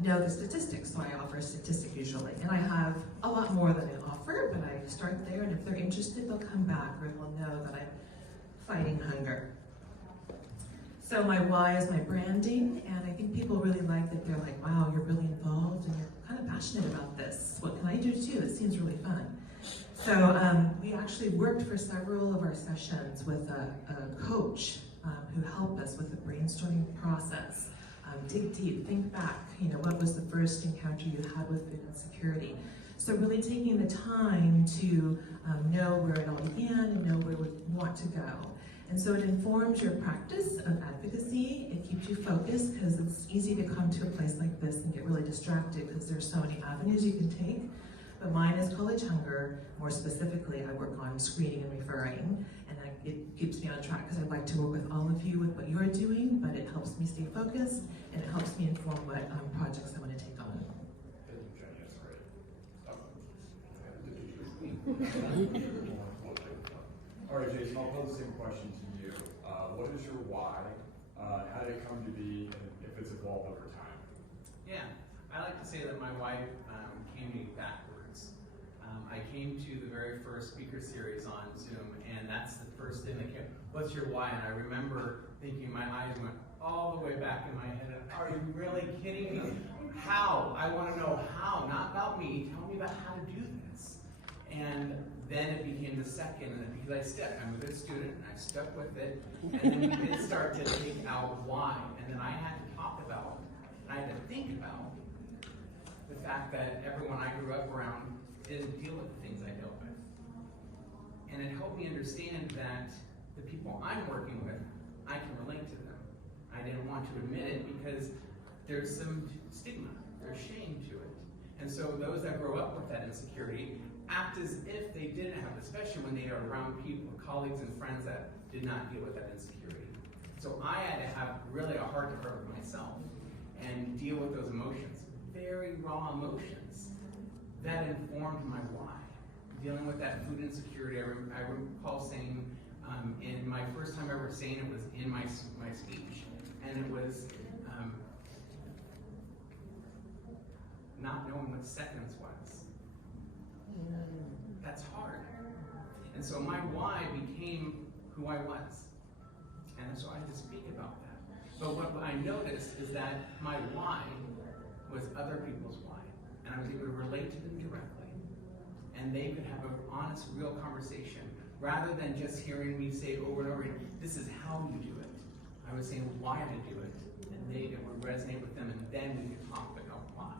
know the statistics, so I offer a statistic usually. And I have a lot more than I offer, but I start there, and if they're interested, they'll come back, or they'll know that I'm fighting hunger. So my why is my branding, and I think people really like that. They're like, wow, you're really involved, and you're kind of passionate about this. What can I do too? It seems really fun. So we actually worked for several of our sessions with a coach who helped us with the brainstorming process. Dig deep, think back, what was the first encounter you had with food insecurity? So really taking the time to know where it all began and know where we want to go. And so it informs your practice of advocacy. It keeps you focused because it's easy to come to a place like this and get really distracted because there's so many avenues you can take. But mine is college hunger. More specifically, I work on screening and referring, and it keeps me on track because I'd like to work with all of you with what you're doing, but it helps me stay focused and it helps me inform what projects I want to take on. Thank you, Jenny. That's great. All right, Jason, I'll pose the same question to you. What is your why? How did it come to be, and if it's evolved over time? Yeah, I like to say that my wife came to me backwards. I came to the very first speaker series on Zoom, and that's the first thing that came. What's your why? And I remember thinking, my eyes went all the way back in my head. Are you really kidding me? How? I want to know how, not about me. Tell me about how to do this. And then it became the second, and because I'm a good student, and I stuck with it, and then we did start to take out why, and then I had to talk about, and I had to think about the fact that everyone I grew up around didn't deal with the things I dealt with. And it helped me understand that the people I'm working with, I can relate to them. I didn't want to admit it because there's some stigma, there's shame to it. And so those that grow up with that insecurity act as if they didn't have, especially when they are around people, colleagues and friends that did not deal with that insecurity. So I had to have really a heart-to-heart with myself and deal with those emotions, very raw emotions that informed my why. Dealing with that food insecurity, I recall saying, in my first time ever saying it was in my speech, and it was not knowing what seconds was. That's hard. And so my why became who I was. And so I had to speak about that. But what I noticed is that my why was other people's why. And I was able to relate to them directly. And they could have an honest, real conversation. Rather than just hearing me say over and over again, this is how you do it. I was saying why to do it. And it would resonate with them. And then we could talk about why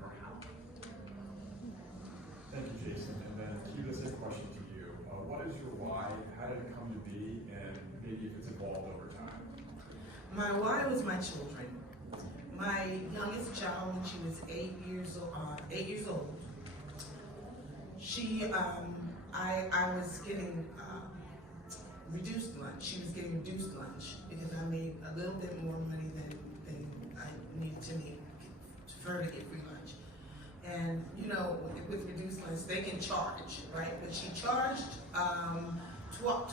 or how. Thank you, Jason. And then, Kiva, the same question to you. What is your why? How did it come to be? And maybe if it's evolved over time? My why was my children. My youngest child, when she was 8 years old, she, I was getting reduced lunch. She was getting reduced lunch because I made a little bit more money than I needed to make for her to get free lunch. And with reduced lunch, they can charge, right? But she charged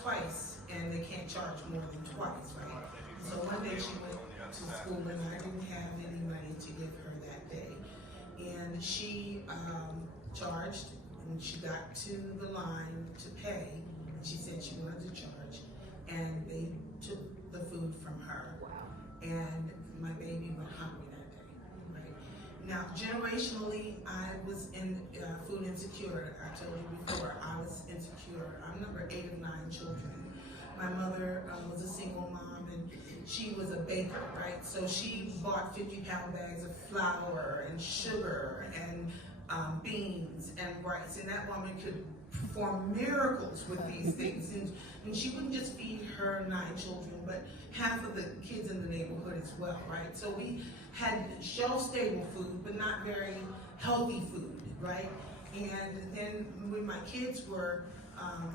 twice, and they can't charge more than twice, right? So one day she went to school, and I didn't have any money to give her that day. And she charged, and she got to the line to pay, and she said she wanted to charge, and they took the food from her. And my baby went hungry that day, right? Now, generationally, I was in food insecure. I told you before, I was insecure. I'm number 8 of 9 children. My mother was a single mom, and she was a baker, right? So she bought 50-pound bags of flour and sugar and beans and rice, and that woman could perform miracles with these things. And she wouldn't just feed her 9 children, but half of the kids in the neighborhood as well, right? So we had shelf-stable food, but not very healthy food, right? And then when my kids were,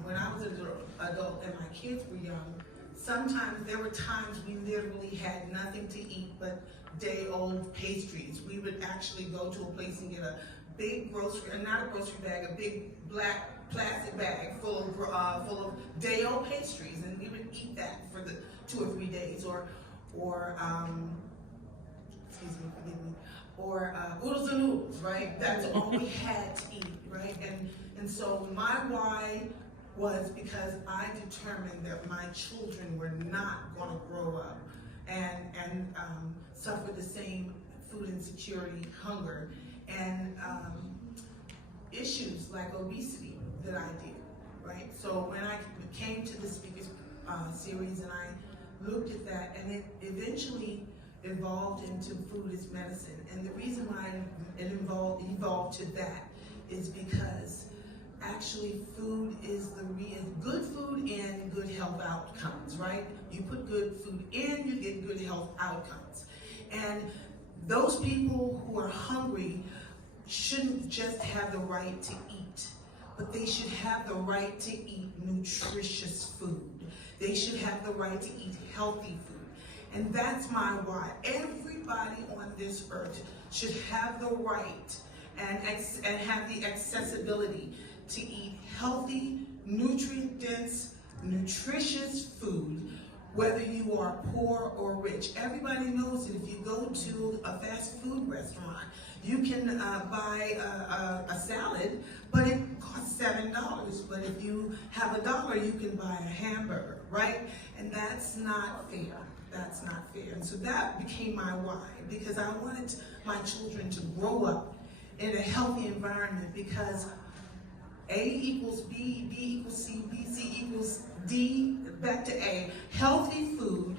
when I was an adult and my kids were young, sometimes there were times we literally had nothing to eat but day-old pastries. We would actually go to a place and get a big grocery, not a grocery bag, a big black plastic bag full of day-old pastries, and we would eat that for the 2 or 3 days, or excuse me, forgive me, or oodles and noodles, right? That's all we had to eat, right? And so my why was because I determined that my children were not going to grow up and suffer the same food insecurity, hunger. And issues like obesity that I did, right? So when I came to the speakers series and I looked at that, and it eventually evolved into food is medicine. And the reason why it evolved to that is because actually food is good food and good health outcomes, right? You put good food in, you get good health outcomes. And those people who are hungry shouldn't just have the right to eat, but they should have the right to eat nutritious food. They should have the right to eat healthy food. And that's my why. Everybody on this earth should have the right and have the accessibility to eat healthy, nutrient-dense, nutritious food, whether you are poor or rich. Everybody knows that if you go to a fast food restaurant, you can buy a salad, but it costs $7. But if you have $1, you can buy a hamburger, right? And that's not fair. That's not fair. And so that became my why, because I wanted my children to grow up in a healthy environment, because A equals B, B equals C, B, C equals D, back to A. Healthy food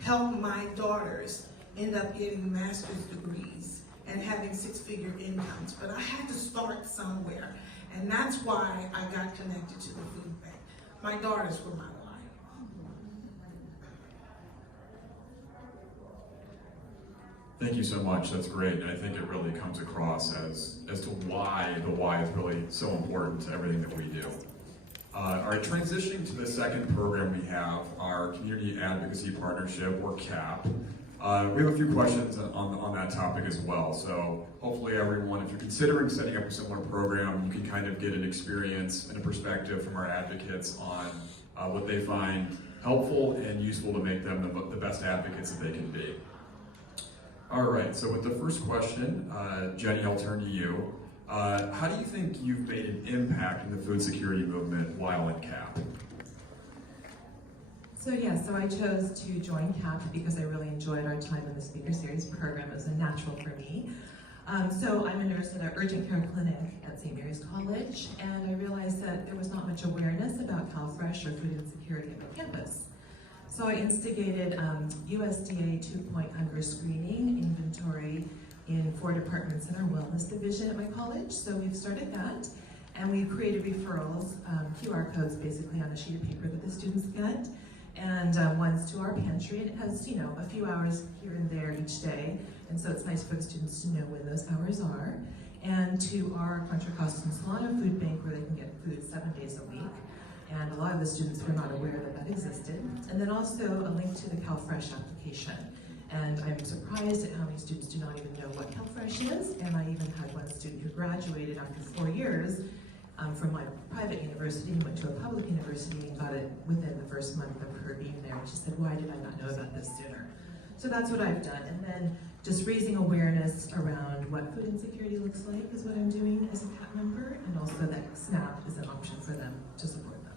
helped my daughters end up getting master's degrees and having six-figure incomes. But I had to start somewhere, and that's why I got connected to the food bank. My daughters were my why. Thank you so much. That's great. And I think it really comes across as to why the why is really so important to everything that we do. All right, transitioning to the second program we have, our Community Advocacy Partnership, or CAP. We have a few questions on that topic as well. So hopefully everyone, if you're considering setting up a similar program, you can kind of get an experience and a perspective from our advocates on what they find helpful and useful to make them the best advocates that they can be. All right, so with the first question, Jenny, I'll turn to you. How do you think you've made an impact in the food security movement while in CAP? So I chose to join CAP because I really enjoyed our time in the Speaker Series program. It was a natural for me. So I'm a nurse at an urgent care clinic at St. Mary's College, and I realized that there was not much awareness about CalFresh or food insecurity at my campus. So I instigated USDA 2-point hunger screening inventory in 4 departments in our wellness division at my college. So we've started that, and we've created referrals, QR codes basically on a sheet of paper that the students get, and ones to our pantry. And it has, a few hours here and there each day, and so it's nice for the students to know when those hours are. And to our Contra, Costa, and Solano food bank, where they can get food 7 days a week. And a lot of the students were not aware that that existed. And then also a link to the CalFresh application. And I'm surprised at how many students do not even know what CalFresh is. And I even had one student who graduated after 4 years from my private university and went to a public university and got it within the first month of her being there. And she said, why did I not know about this sooner? So that's what I've done. And then just raising awareness around what food insecurity looks like is what I'm doing as a CAP member, and also that SNAP is an option for them to support them.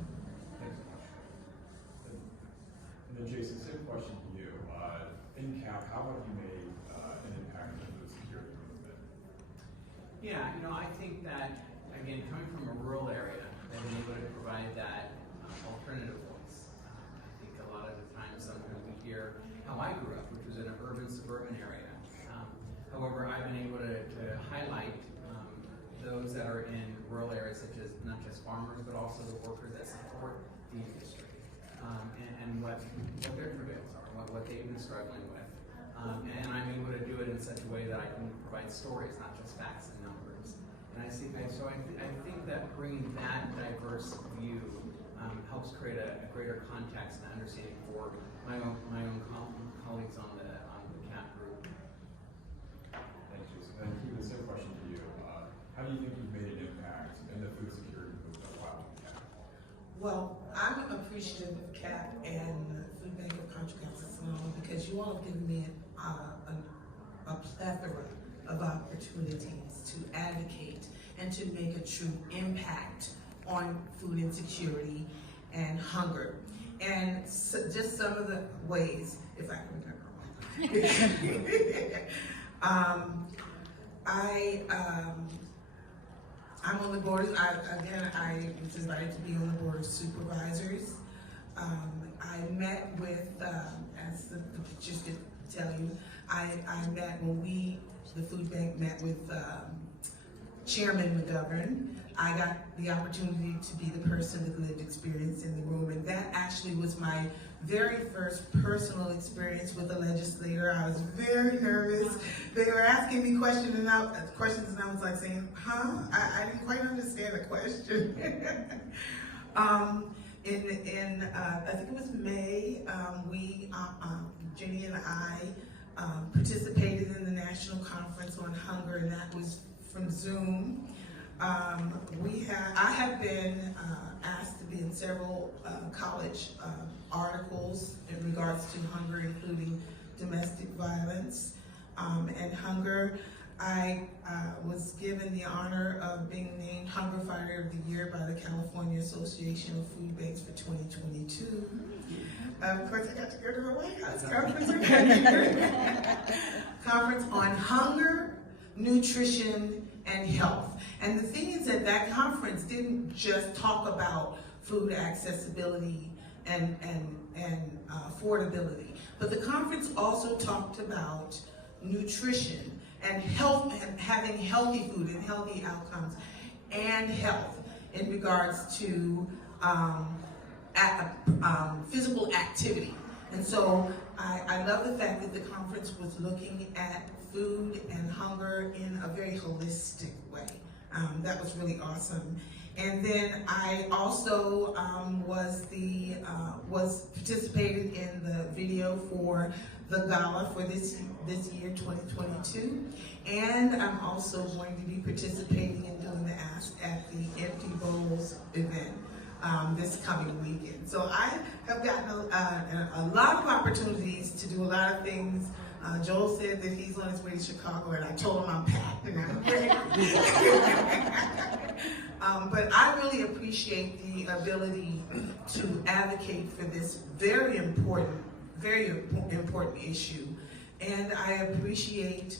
And then Jason, same question to you. In CAP, how have you made an impact in the food security movement? Yeah, I think that, again, coming from a rural area, they've been able to provide that alternative voice. I think a lot of the times, sometimes we hear how I grew up, which was in an urban, suburban area. However, I've been able to highlight those that are in rural areas, such as not just farmers, but also the workers that support the industry, and what their travails are, what they've been struggling with. And I'm able to do it in such a way that I can provide stories, not just facts and numbers. And I think that bringing that diverse view helps create a greater context and understanding for my own colleagues on the CAP group. Thanks, Jason. And Keith, the same question to you. How do you think you've made an impact in the food security movement while in CAP? Well, I'm appreciative of CAP and Food Bank of Contra, Costa, and Solano, because you all have given me a plethora of opportunities to advocate and to make a true impact on food insecurity and hunger. And so just some of the ways, if I can remember. I'm on the board. I was invited to be on the board of supervisors. I met with, just to tell you, I met when the food bank met with Chairman McGovern. I got the opportunity to be the person with lived experience in the room, and that actually was my very first personal experience with a legislator. I was very nervous. They were asking me questions, and I was like saying, huh? I didn't quite understand the question. I think it was May, Jenny and I participated in the national conference on hunger, and that was from Zoom. I have been asked to be in several college articles in regards to hunger, including domestic violence and hunger. I was given the honor of being named Hunger Fighter of the Year by the California Association of Food Banks for 2022. Of course, I got to go to the White House conference on hunger, nutrition, and health. And the thing is that conference didn't just talk about food accessibility and affordability, but the conference also talked about nutrition and health, and having healthy food and healthy outcomes, and health in regards to physical activity. And so I love the fact that the conference was looking at food and hunger in a very holistic way. That was really awesome. And then I also participated in the video for the gala for this year, 2022. And I'm also going to be participating in doing the Ask at the Empty Bowls event this coming weekend. So I have gotten a lot of opportunities to do a lot of things. Joel said that he's on his way to Chicago, and I told him I'm packed and I'm ready. But I really appreciate the ability to advocate for this very important issue. And I appreciate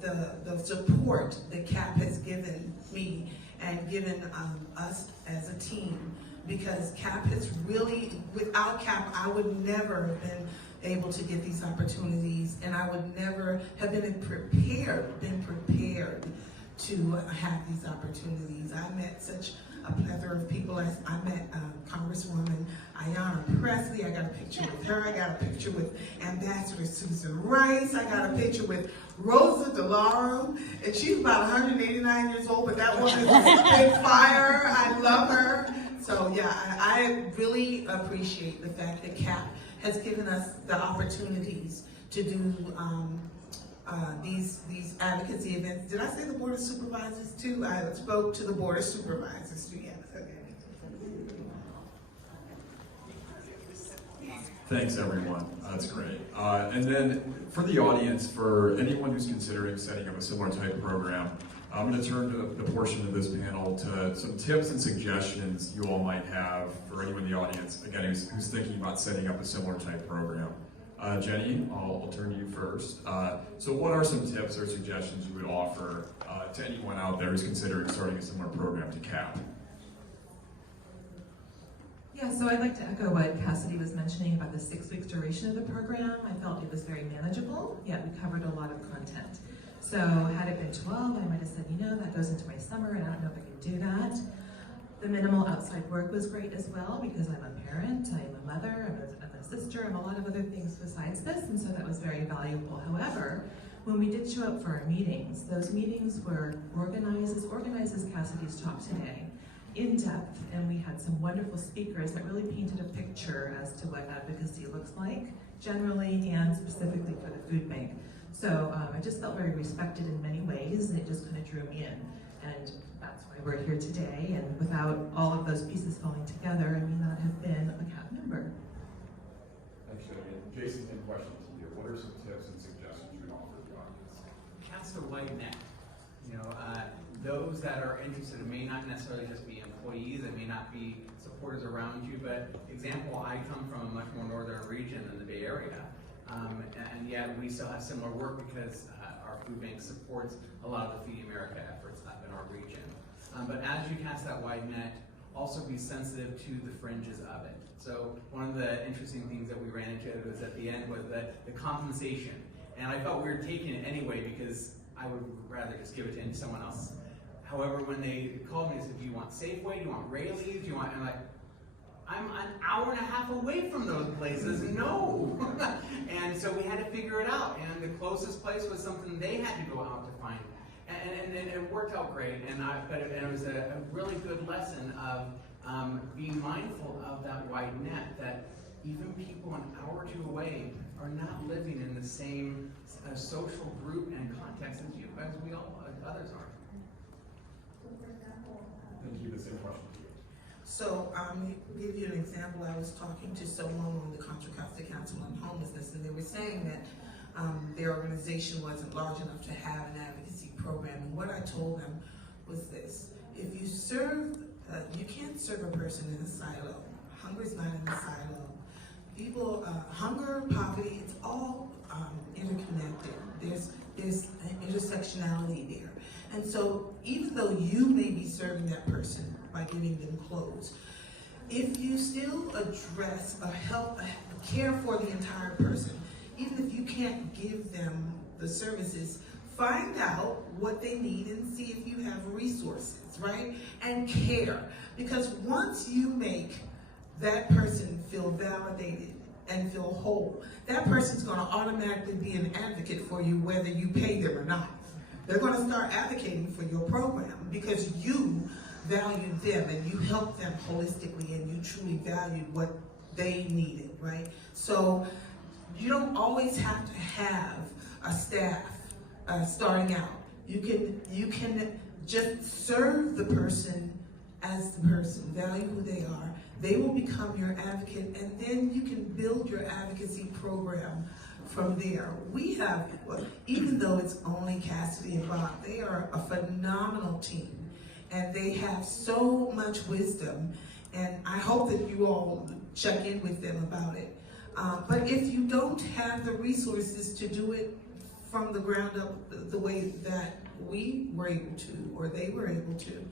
the support that CAP has given me and given us as a team, because CAP has really, without CAP, I would never have been able to get these opportunities, and I would never have been prepared to have these opportunities. I met such a plethora of people. I met Congresswoman Ayanna Pressley. I got a picture with her. I got a picture with Ambassador Susan Rice. I got a picture with Rosa DeLauro, and she's about 189 years old, but that woman is a big fire. I love her. So yeah, I really appreciate the fact that CAP has given us the opportunities to do these advocacy events. Did I say the Board of Supervisors too? I spoke to the Board of Supervisors too, yes. Okay. Thanks, everyone. That's great. And then for the audience, for anyone who's considering setting up a similar type of program, I'm going to turn to the portion of this panel to some tips and suggestions you all might have for anyone in the audience, again, who's thinking about setting up a similar type program. Jenny, I'll turn to you first. So what are some tips or suggestions you would offer to anyone out there who's considering starting a similar program to CAP? Yeah, so I'd like to echo what Cassidy was mentioning about the 6 weeks duration of the program. I felt it was very manageable, yet we covered a lot of content. So had it been 12, I might have said, that goes into my summer and I don't know if I can do that. The minimal outside work was great as well, because I'm a parent, I'm a mother, I'm a sister, I'm a lot of other things besides this, and so that was very valuable. However, when we did show up for our meetings, those meetings were organized as Cassidy's talk today, in depth, and we had some wonderful speakers that really painted a picture as to what advocacy looks like, generally and specifically for the food bank. So I just felt very respected in many ways, and it just kind of drew me in. And that's why we're here today, and without all of those pieces falling together, I may not have been a CAP member. Thanks, Jenny. Jason, same question to you. What are some tips and suggestions you would offer the audience? Cast a wide net. Those that are interested, it may not necessarily just be employees, it may not be supporters around you, but example, I come from a much more northern region than the Bay Area, and yet we still have similar work because our food bank supports a lot of the Feeding America efforts up in our region. But as you cast that wide net, also be sensitive to the fringes of it. So one of the interesting things that we ran into was at the end was the compensation. And I felt weird taking it anyway because I would rather just give it to someone else. However, when they called me and said, do you want Safeway, do you want Rayleigh's, do you want, and I'm like, I'm an hour and a half away from those places, no. And so we had to figure it out, and the closest place was something they had to go out to find. And it worked out great, and it was a really good lesson of being mindful of that wide net, that even people an hour or two away are not living in the same social group and context as you, as we all, others are. Thank you. The same question to you. So, to give you an example, I was talking to someone on the Contra Costa Council on Homelessness, and they were saying that their organization wasn't large enough to have an advocacy program. And what I told them was this: if you serve, you can't serve a person in a silo. Hunger is not in a silo. People, hunger, poverty, it's all interconnected. There's an intersectionality there. And so even though you may be serving that person by giving them clothes, if you still address care for the entire person, even if you can't give them the services, find out what they need and see if you have resources, right? And care. Because once you make that person feel validated and feel whole, that person's going to automatically be an advocate for you whether you pay them or not. They're going to start advocating for your program because you valued them and you helped them holistically and you truly valued what they needed, right? So you don't always have to have a staff starting out. You can just serve the person as the person, value who they are. They will become your advocate, and then you can build your advocacy program from there. We have, even though it's only Cassidy and Bob, they are a phenomenal team, and they have so much wisdom, and I hope that you all check in with them about it. But if you don't have the resources to do it from the ground up the way that we were able to, or they were able to,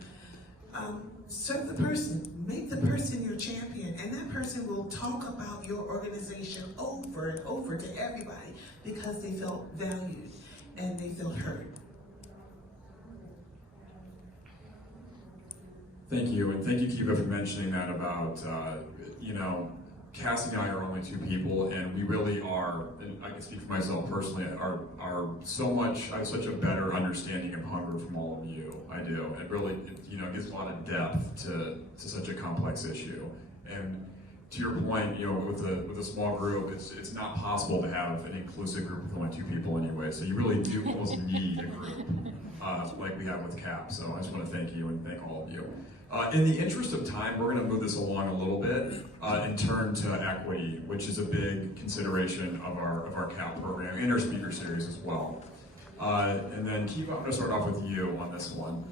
serve the person, make the person your champion, and that person will talk about your organization over and over to everybody because they felt valued and they felt heard. Thank you, and thank you, Kiva, for mentioning that about, Cassie and I are only two people, and we really are, and I can speak for myself personally, are so much, I have such a better understanding of hunger from all of you. I do. It really, gives a lot of depth to such a complex issue. And to your point, with a small group, it's not possible to have an inclusive group with only two people anyway, so you really do almost need a group, like we have with CAP. So I just want to thank you and thank all of you. In the interest of time, we're going to move this along a little bit and turn to equity, which is a big consideration of our CAP program and our speaker series as well. And then, Kiva, I'm going to start off with you on this one.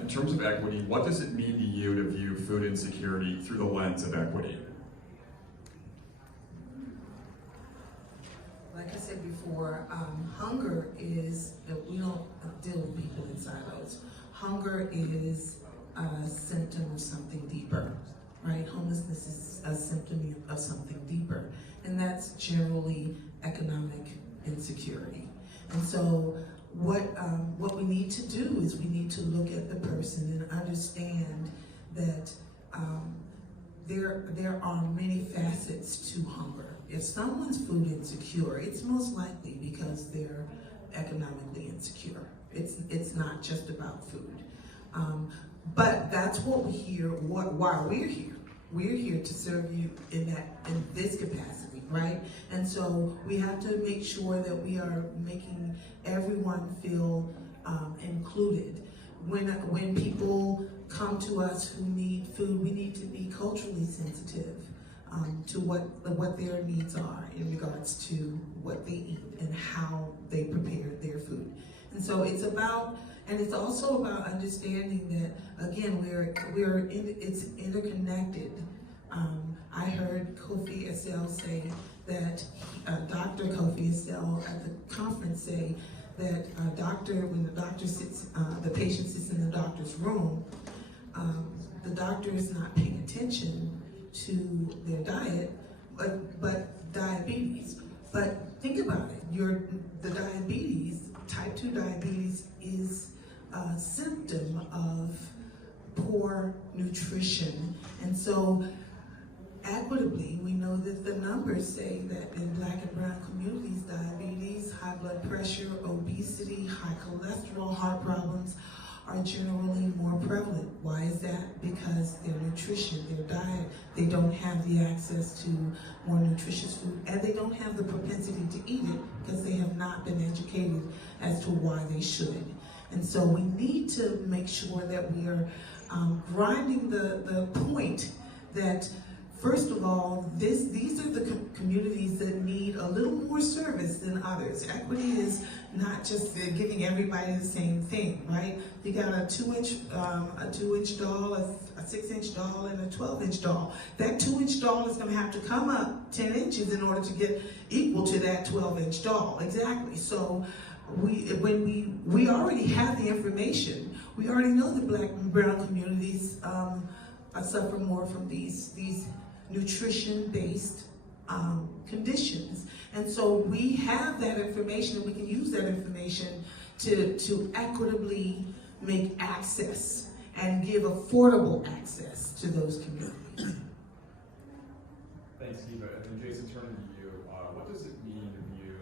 In terms of equity, what does it mean to you to view food insecurity through the lens of equity? Like I said before, hunger is, we don't deal with people in silos. Hunger is a symptom of something deeper, right? Homelessness is a symptom of something deeper, and that's generally economic insecurity. And so what we need to do is we need to look at the person and understand that there are many facets to hunger. If someone's food insecure, it's most likely because they're economically insecure. It's not just about food. But that's what we hear, why we're here. We're here to serve you in this capacity, right? And so we have to make sure that we are making everyone feel included. When people come to us who need food, we need to be culturally sensitive to what their needs are in regards to what they eat and how they prepare their food. And so it's also about understanding that, again, it's interconnected. I heard Kofi Essel say that Dr. Kofi Estelle at the conference say that when the patient sits in the doctor's room, the doctor is not paying attention to their diet, but diabetes. But think about it, the diabetes, type 2 diabetes, is a symptom of poor nutrition. And so equitably, we know that the numbers say that in Black and brown communities, diabetes, high blood pressure, obesity, high cholesterol, heart problems are generally more prevalent. Why is that? Because their nutrition, their diet, they don't have the access to more nutritious food, and they don't have the propensity to eat it because they have not been educated as to why they should. And so we need to make sure that we are grinding the point that, first of all, these are the communities that need a little more service than others. Equity is not just giving everybody the same thing, right? You got a 2-inch doll, a 6-inch doll, and a 12-inch doll. That 2-inch doll is going to have to come up 10 inches in order to get equal to that 12-inch doll. Exactly. So when we already have the information, we already know that Black and brown communities suffer more from these nutrition-based conditions. And so we have that information, and we can use that information to equitably make access and give affordable access to those communities. Thanks, Eva. And Jason, turning to you, what does it mean to view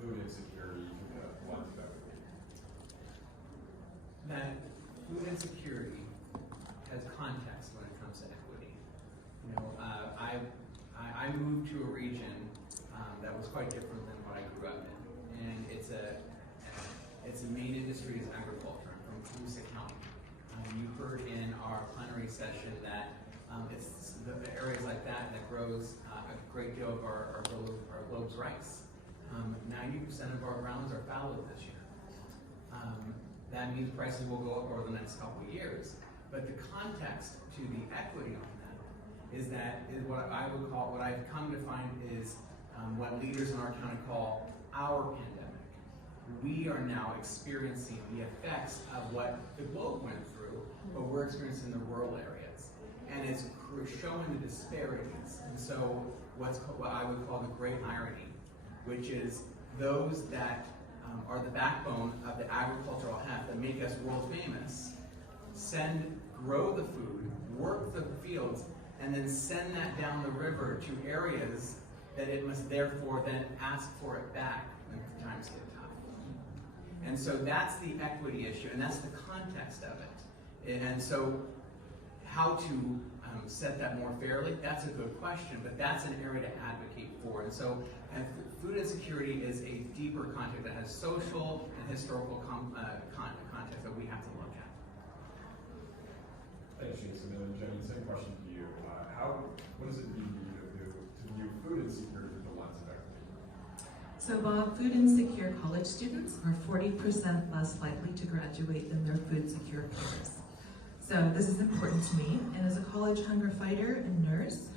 food insecurity through the lens of equity? That food insecurity has context when it comes to equity. You know, I moved to a region that was quite different than what I grew up in, and its main industry is agriculture. I'm from Costa County. You heard in our plenary session that it's the areas like that grows a great deal of our globe's rice. 90% of our grounds are fallow this year. That means prices will go up over the next couple of years. But the context to the equity on that is what I've come to find is what leaders in our county call our pandemic. We are now experiencing the effects of what the globe went through, but we're experiencing in the rural areas. And it's showing the disparities. And so what I would call the great irony, which is those that are the backbone of the agricultural heft that make us world famous, grow the food, work the fields, and then send that down the river to areas that it must therefore then ask for it back when times get tough. And so that's the equity issue, and that's the context of it. And so how to set that more fairly, that's a good question, but that's an area to advocate for. And so food insecurity is a deeper context that has social and historical context that we have to look at. Thanks, Jason. And Jenny, same question to you. What does it mean to view food insecurity through the lens of equity? So Bob, food insecure college students are 40% less likely to graduate than their food secure peers. So this is important to me, and as a college hunger fighter and nurse,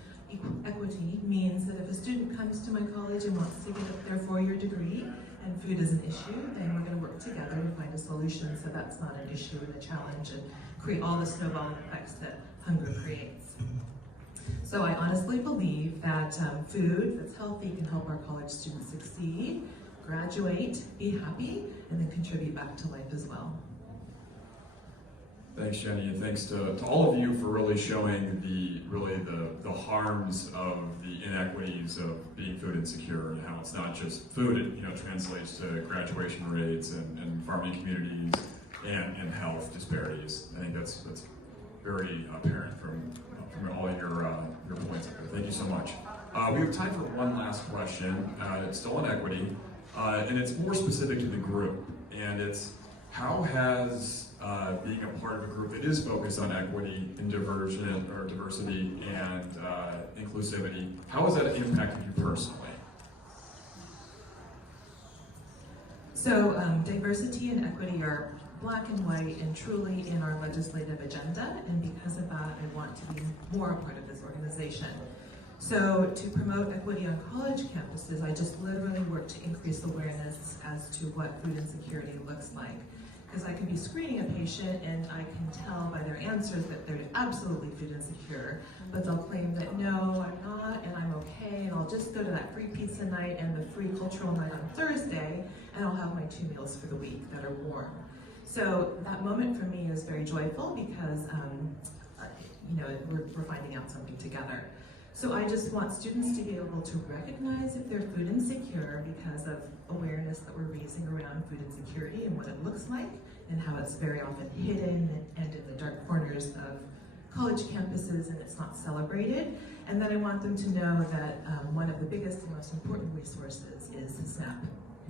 equity means that if a student comes to my college and wants to get their 4-year degree and food is an issue, then we're going to work together to find a solution so that's not an issue and a challenge and create all the snowballing effects that hunger creates. So I honestly believe that food that's healthy can help our college students succeed, graduate, be happy, and then contribute back to life as well. Thanks, Jenny, and thanks to all of you for really showing the harms of the inequities of being food insecure and how it's not just food, it translates to graduation rates and farming communities and health disparities. I think that's very apparent from all your points up there. Thank you so much. We have time for one last question. It's still on equity, and it's more specific to the group, and it's how has being a part of a group that is focused on equity and diversity and inclusivity, how has that impacted you personally? So diversity and equity are black and white and truly in our legislative agenda, and because of that, I want to be more a part of this organization. So to promote equity on college campuses, I just literally work to increase awareness as to what food insecurity looks like. Because I can be screening a patient and I can tell by their answers that they're absolutely food insecure, but they'll claim that no, I'm not, and I'm okay, and I'll just go to that free pizza night and the free cultural night on Thursday, and I'll have my 2 meals for the week that are warm. So that moment for me is very joyful because we're finding out something together. So I just want students to be able to recognize if they're food insecure because of awareness that we're raising around food insecurity and what it looks like and how it's very often hidden and in the dark corners of college campuses and it's not celebrated. And then I want them to know that one of the biggest and most important resources is SNAP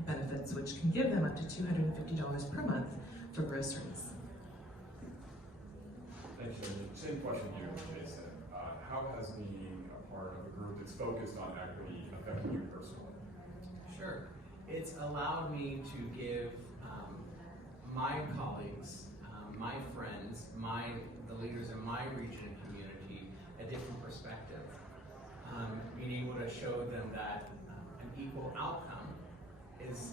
benefits, which can give them up to $250 per month for groceries. Thanks, Jamie. Same question to you, Jason. How has being a part of a group that's focused on equity affected you personally? Sure. It's allowed me to give my colleagues, my friends, the leaders in my region and community a different perspective. Being able to show them that an equal outcome is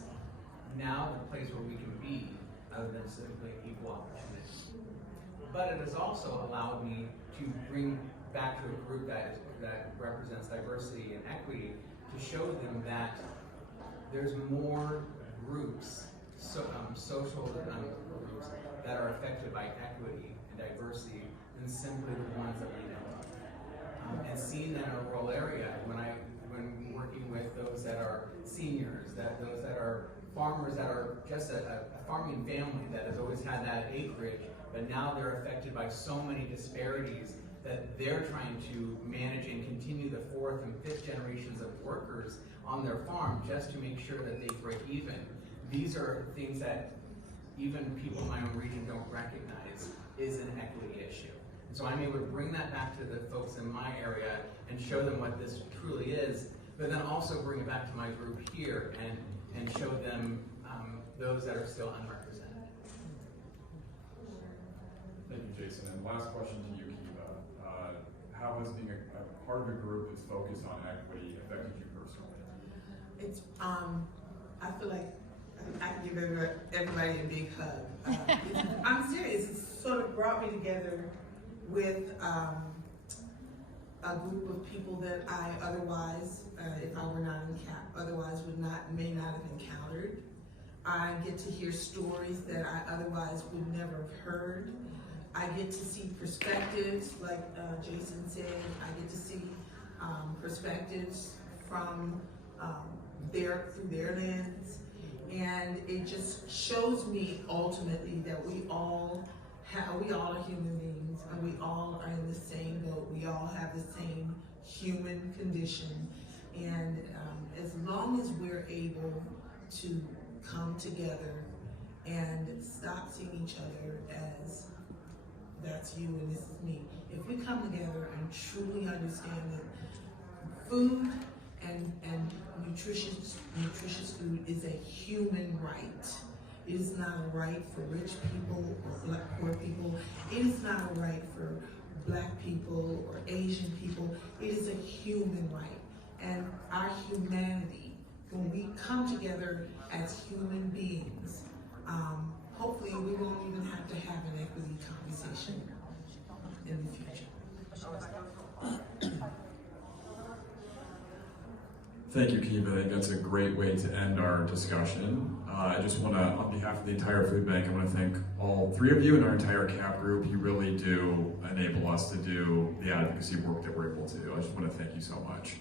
now the place where we can be, other than simply equal opportunity. But it has also allowed me to bring back to a group that represents diversity and equity to show them that there's more groups, social groups that are affected by equity and diversity than simply the ones that we know of. And seeing that in a rural area, when working with those that are seniors, those that are farmers that are just a farming family that has always had that acreage, but now they're affected by so many disparities that they're trying to manage and continue the 4th and 5th generations of workers on their farm just to make sure that they break even. These are things that even people in my own region don't recognize is an equity issue. And so I'm able to bring that back to the folks in my area and show them what this truly is, but then also bring it back to my group here and show them those that are still unrepresented. Thank you, Jason. And last question to you, Kiva. How has being a part of a group that's focused on equity affected you personally? It's, I feel like I can give everybody a big hug. I'm serious, it's sort of brought me together with a group of people that I otherwise, if I were not in CAP, otherwise may not have encountered. I get to hear stories that I otherwise would never have heard. I get to see perspectives, like Jason said. I get to see perspectives from through their lens, and it just shows me ultimately that we all are human beings, and we all are in the same boat. We all have the same human condition, and as long as we're able to come together and stop seeing each other as that's you and this is me. If we come together and truly understand that food and nutritious food is a human right. It is not a right for rich people or poor people. It is not a right for Black people or Asian people. It is a human right. And our humanity, when we come together as human beings, hopefully we won't even have to have an equity conversation in the future. Thank you, Kiva. I think that's a great way to end our discussion. I just want to, on behalf of the entire food bank, I want to thank all 3 of you and our entire CAP group. You really do enable us to do the advocacy work that we're able to do. I just want to thank you so much.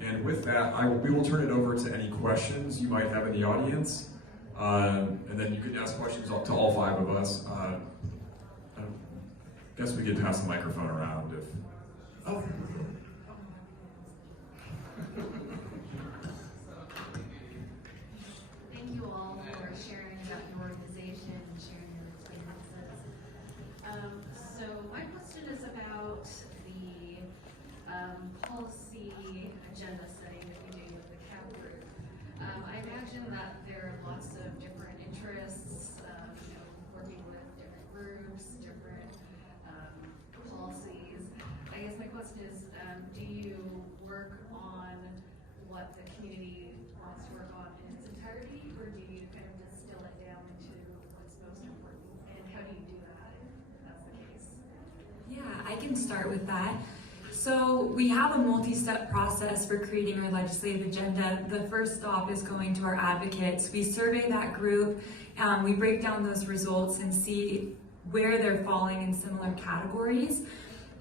And with that, we will turn it over to any questions you might have in the audience. And then you can ask questions to all 5 of us. I guess we could pass the microphone around if... Oh. Thank you all for sharing about your organization and sharing your experiences. So my question is about the policy agenda setting that you do with the CAP group. I imagine that there are lots of different interests, working with different groups, different policies. I guess my question is, do you work what the community wants to work on in its entirety, or do you kind of distill it down into what's most important? And how do you do that if that's the case? Yeah, I can start with that. So we have a multi-step process for creating our legislative agenda. The first stop is going to our advocates. We survey that group, we break down those results and see where they're falling in similar categories.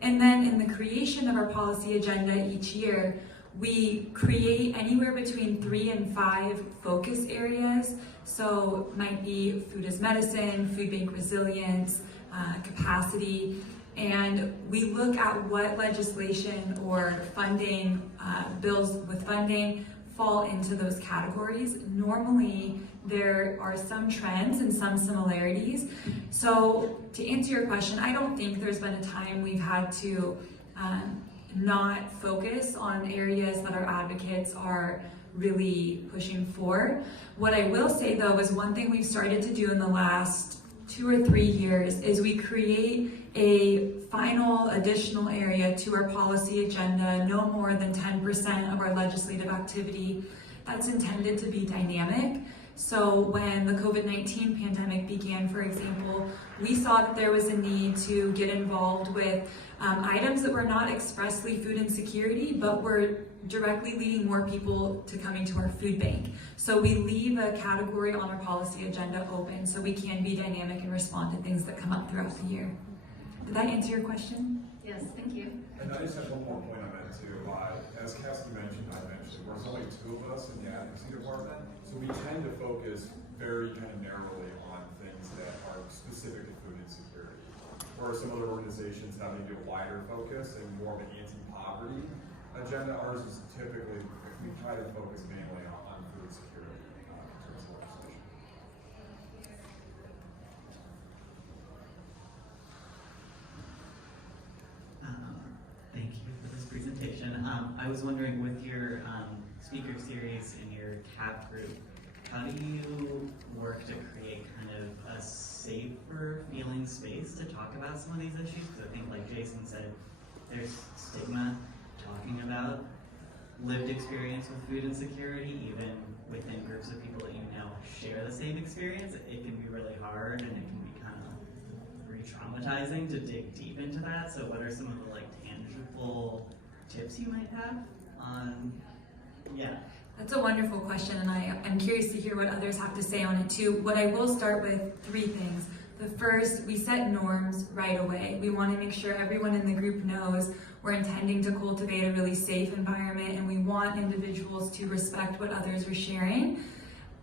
And then in the creation of our policy agenda each year, we create anywhere between 3 and 5 focus areas. So might be food as medicine, food bank resilience, capacity. And we look at what legislation or funding, bills with funding fall into those categories. Normally, there are some trends and some similarities. So to answer your question, I don't think there's been a time we've had to not focus on areas that our advocates are really pushing for. What I will say though is one thing we've started to do in the last 2 or 3 years is we create a final additional area to our policy agenda, no more than 10% of our legislative activity. That's intended to be dynamic. So when the COVID-19 pandemic began, for example, we saw that there was a need to get involved with items that were not expressly food insecurity, but were directly leading more people to coming to our food bank. So we leave a category on our policy agenda open so we can be dynamic and respond to things that come up throughout the year. Did that answer your question? Yes, thank you. And I just have one more point on that too. As Cassie mentioned, I mentioned, there's only 2 of us in the advocacy department, so we tend to focus very kind of narrowly on things that are specific to food insecurity. Whereas some other organizations have maybe a wider focus and more of an anti-poverty agenda. Ours is typically, we try to focus mainly on food security in terms of legislation. Thank you for this presentation. I was wondering, with your speaker series and your CAFB group, how do you work to create kind of a safer feeling space to talk about some of these issues? Because I think, like Jason said, there's stigma talking about lived experience with food insecurity, even within groups of people that you know share the same experience. It can be really hard, and it can be kind of re-traumatizing to dig deep into that. So what are some of the tangible tips you might have on, That's a wonderful question, and I'm curious to hear what others have to say on it too. What I will start with 3 things. The first, we set norms right away. We want to make sure everyone in the group knows we're intending to cultivate a really safe environment, and we want individuals to respect what others are sharing.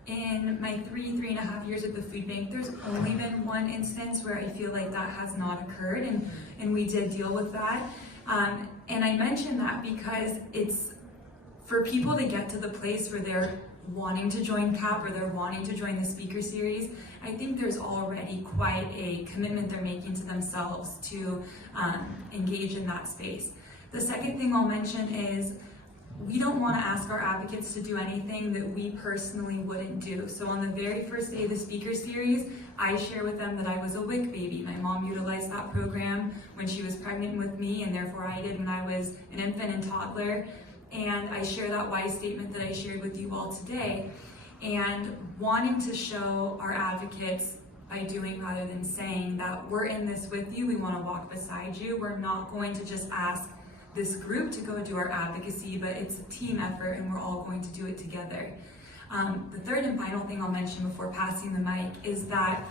In my 3.5 years at the food bank, there's only been 1 instance where I feel like that has not occurred, and we did deal with that. And I mention that because it's for people to get to the place where they're wanting to join CAP or they're wanting to join the speaker series. I think there's already quite a commitment they're making to themselves to engage in that space. The second thing I'll mention is we don't want to ask our advocates to do anything that we personally wouldn't do. So on the very first day of the speaker series, I share with them that I was a WIC baby. My mom utilized that program when she was pregnant with me, and therefore I did when I was an infant and toddler. And I share that wise statement that I shared with you all today. And wanting to show our advocates by doing rather than saying that we're in this with you, we want to walk beside you. We're not going to just ask this group to go do our advocacy, but it's a team effort and we're all going to do it together. The third and final thing I'll mention before passing the mic is that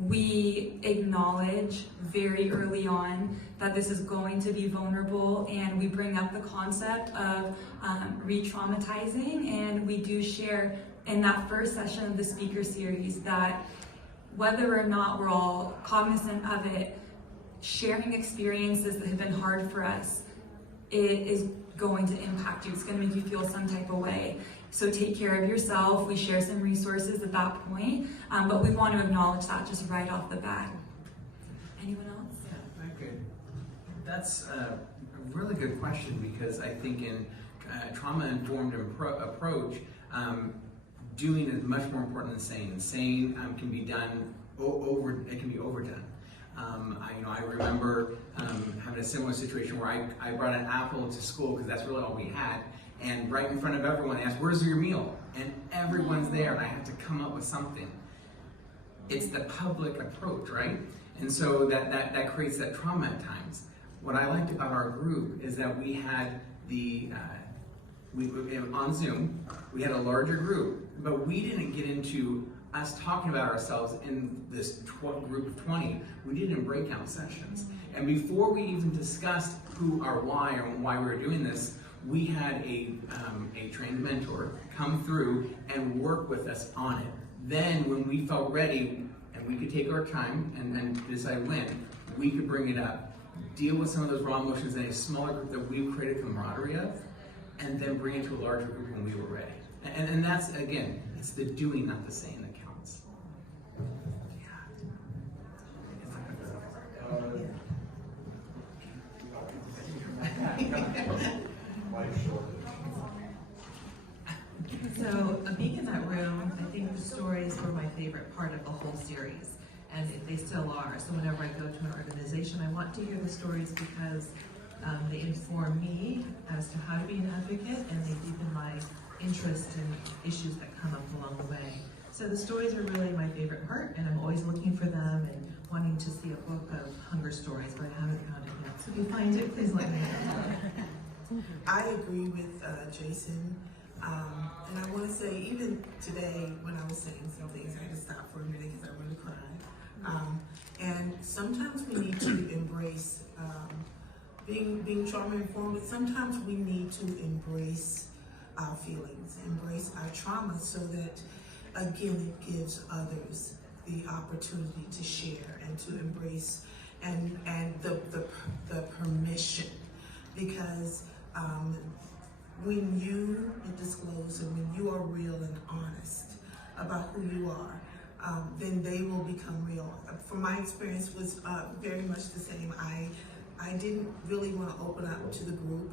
we acknowledge very early on that this is going to be vulnerable, and we bring up the concept of re-traumatizing, and we do share in that first session of the speaker series that whether or not we're all cognizant of it, sharing experiences that have been hard for us, it is going to impact you. It's going to make you feel some type of way. So take care of yourself. We share some resources at that point, but we want to acknowledge that just right off the bat. Anyone else? Yeah, I could. That's a really good question, because I think in trauma-informed approach, doing is much more important than saying. And saying can be done it can be overdone. I remember having a similar situation where I brought an apple to school because that's really all we had, And right in front of everyone, they ask, "Where's your meal?" And everyone's there, and I have to come up with something. It's the public approach, right? And so that creates that trauma at times. What I liked about our group is that we had on Zoom, we had a larger group, but we didn't get into us talking about ourselves in this group of 20. We did it in breakout sessions. And before we even discussed who our why and why we were doing this, we had a trained mentor come through and work with us on it. Then when we felt ready and we could take our time and decide when, we could bring it up, deal with some of those raw emotions in a smaller group that we've created camaraderie of, and then bring it to a larger group when we were ready. And that's, again, it's the doing, not the saying that counts. So, being in that room, I think the stories were my favorite part of the whole series, and they still are. So whenever I go to an organization, I want to hear the stories because they inform me as to how to be an advocate, and they deepen my interest in issues that come up along the way. So the stories are really my favorite part, and I'm always looking for them and wanting to see a book of hunger stories, but I haven't found it yet. So if you find it, please let me know. I agree with Jason, and I want to say, even today when I was saying some things, I had to stop for a minute because I wanted to cry. And sometimes we need to embrace being trauma informed, but sometimes we need to embrace our feelings, embrace our trauma, so that, again, it gives others the opportunity to share and to embrace and the permission. Because when you disclose and when you are real and honest about who you are, then they will become real. From my experience was very much the same. I didn't really want to open up to the group,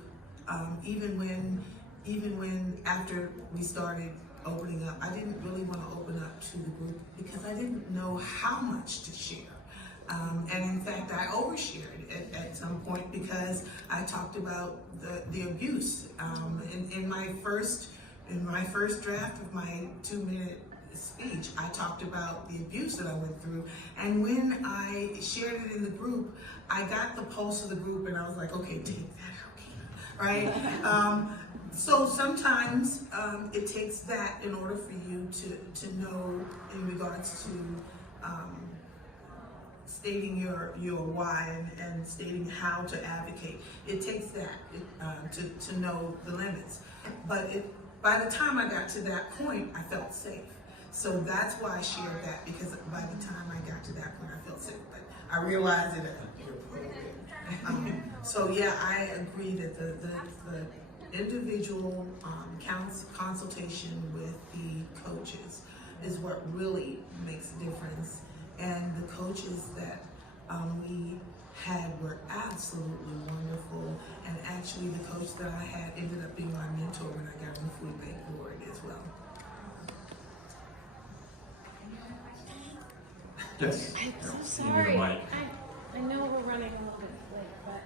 even when after we started opening up, I didn't really want to open up to the group because I didn't know how much to share. And in fact, I overshared at some point because I talked about the abuse. In my first draft of my 2-minute speech, I talked about the abuse that I went through. And when I shared it in the group, I got the pulse of the group, and I was like, okay, take that, okay, right? So sometimes it takes that in order for you to know in regards to stating your why and stating how to advocate. It takes that to know the limits. But by the time I got to that point, I felt safe. So that's why I shared that, because by the time I got to that point, I felt safe. But I realized it appropriate. So yeah, I agree that the individual consultation with the coaches is what really makes a difference. And the coaches that we had were absolutely wonderful. And actually the coach that I had ended up being my mentor when I got on the food bank board as well. Yes. I'm so You sorry. need a mic. I know we're running a little bit late, but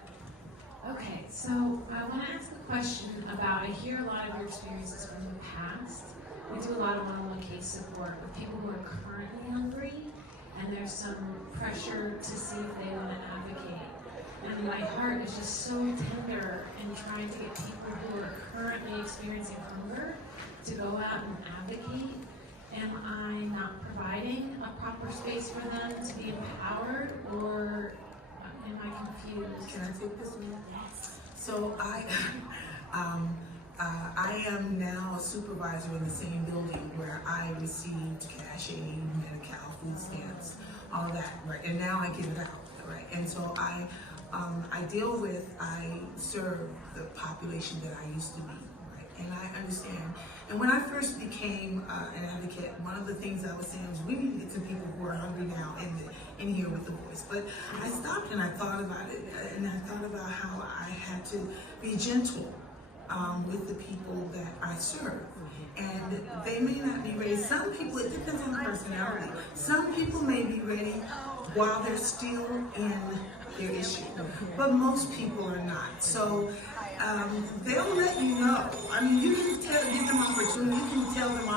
Okay, so I want to ask a question about, I hear a lot of your experiences from the past. We do a lot of one-on-one case support with people who are currently hungry, and there's some pressure to see if they want to advocate. And my heart is just so tender in trying to get people who are currently experiencing hunger to go out and advocate. Am I not providing a proper space for them to be empowered, or am I confused? Can I take this one? Yes. So I am now a supervisor in the same building where I received cash aid, Medi-Cal, food stamps, all that, right? And now I give it out, right? And so I serve the population that I used to be, right? And I understand. And when I first became an advocate, one of the things I was saying was, we need to get some people who are hungry now in here with the voice. But I stopped and I thought about it, and I thought about how I had to be gentle with the people that I serve. And they may not be ready. Some people, it depends on the personality. Some people may be ready while they're still in their issue, but most people are not. So they'll let you know. I mean, you can give them opportunity. You can tell them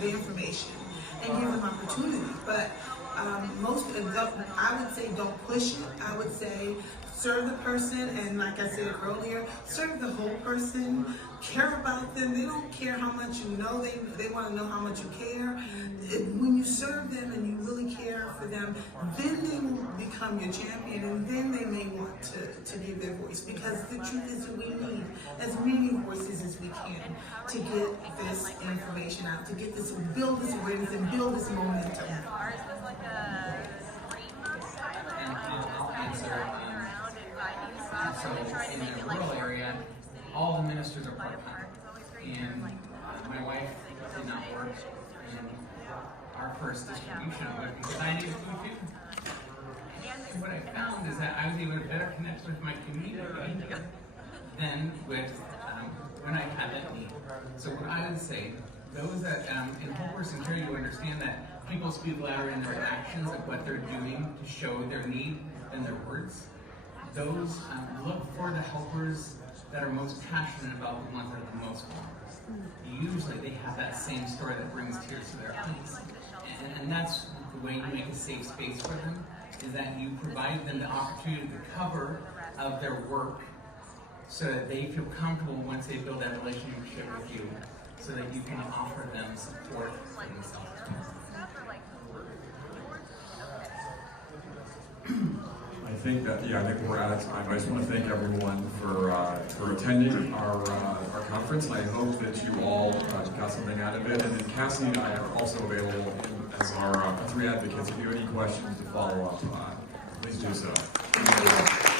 the information and give them opportunity. But I would say don't push it. I would say serve the person, and like I said earlier, serve the whole person. Care about them. They don't care how much you know. They want to know how much you care. When you serve them and you really care for them, then they will become your champion, and then they may want to give their voice. Because the truth is that we need as many voices as we can to get this information out, to get this, build this awareness and build this momentum. And I'll answer. So in the rural area, all the ministers are part-time, and my wife did not work in our first distribution of it because I needed food too. And what I found is that I was able to better connect with my community than with when I had that need. So what I would say, those that in whole person care, you understand that people speak louder in their actions of what they're doing to show their need than their words. Those look for the helpers that are most passionate about the ones that are the most vulnerable. Usually they have that same story that brings tears to their eyes. And that's the way you make a safe space for them, is that you provide them the opportunity to cover of their work so that they feel comfortable once they build that relationship with you, so that you can offer them support for themselves. I think we're out of time. I just want to thank everyone for attending our conference. And I hope that you all got something out of it. And then Cassie and I are also available as our 3 advocates. If you have any questions to follow up, please do so. Thank you.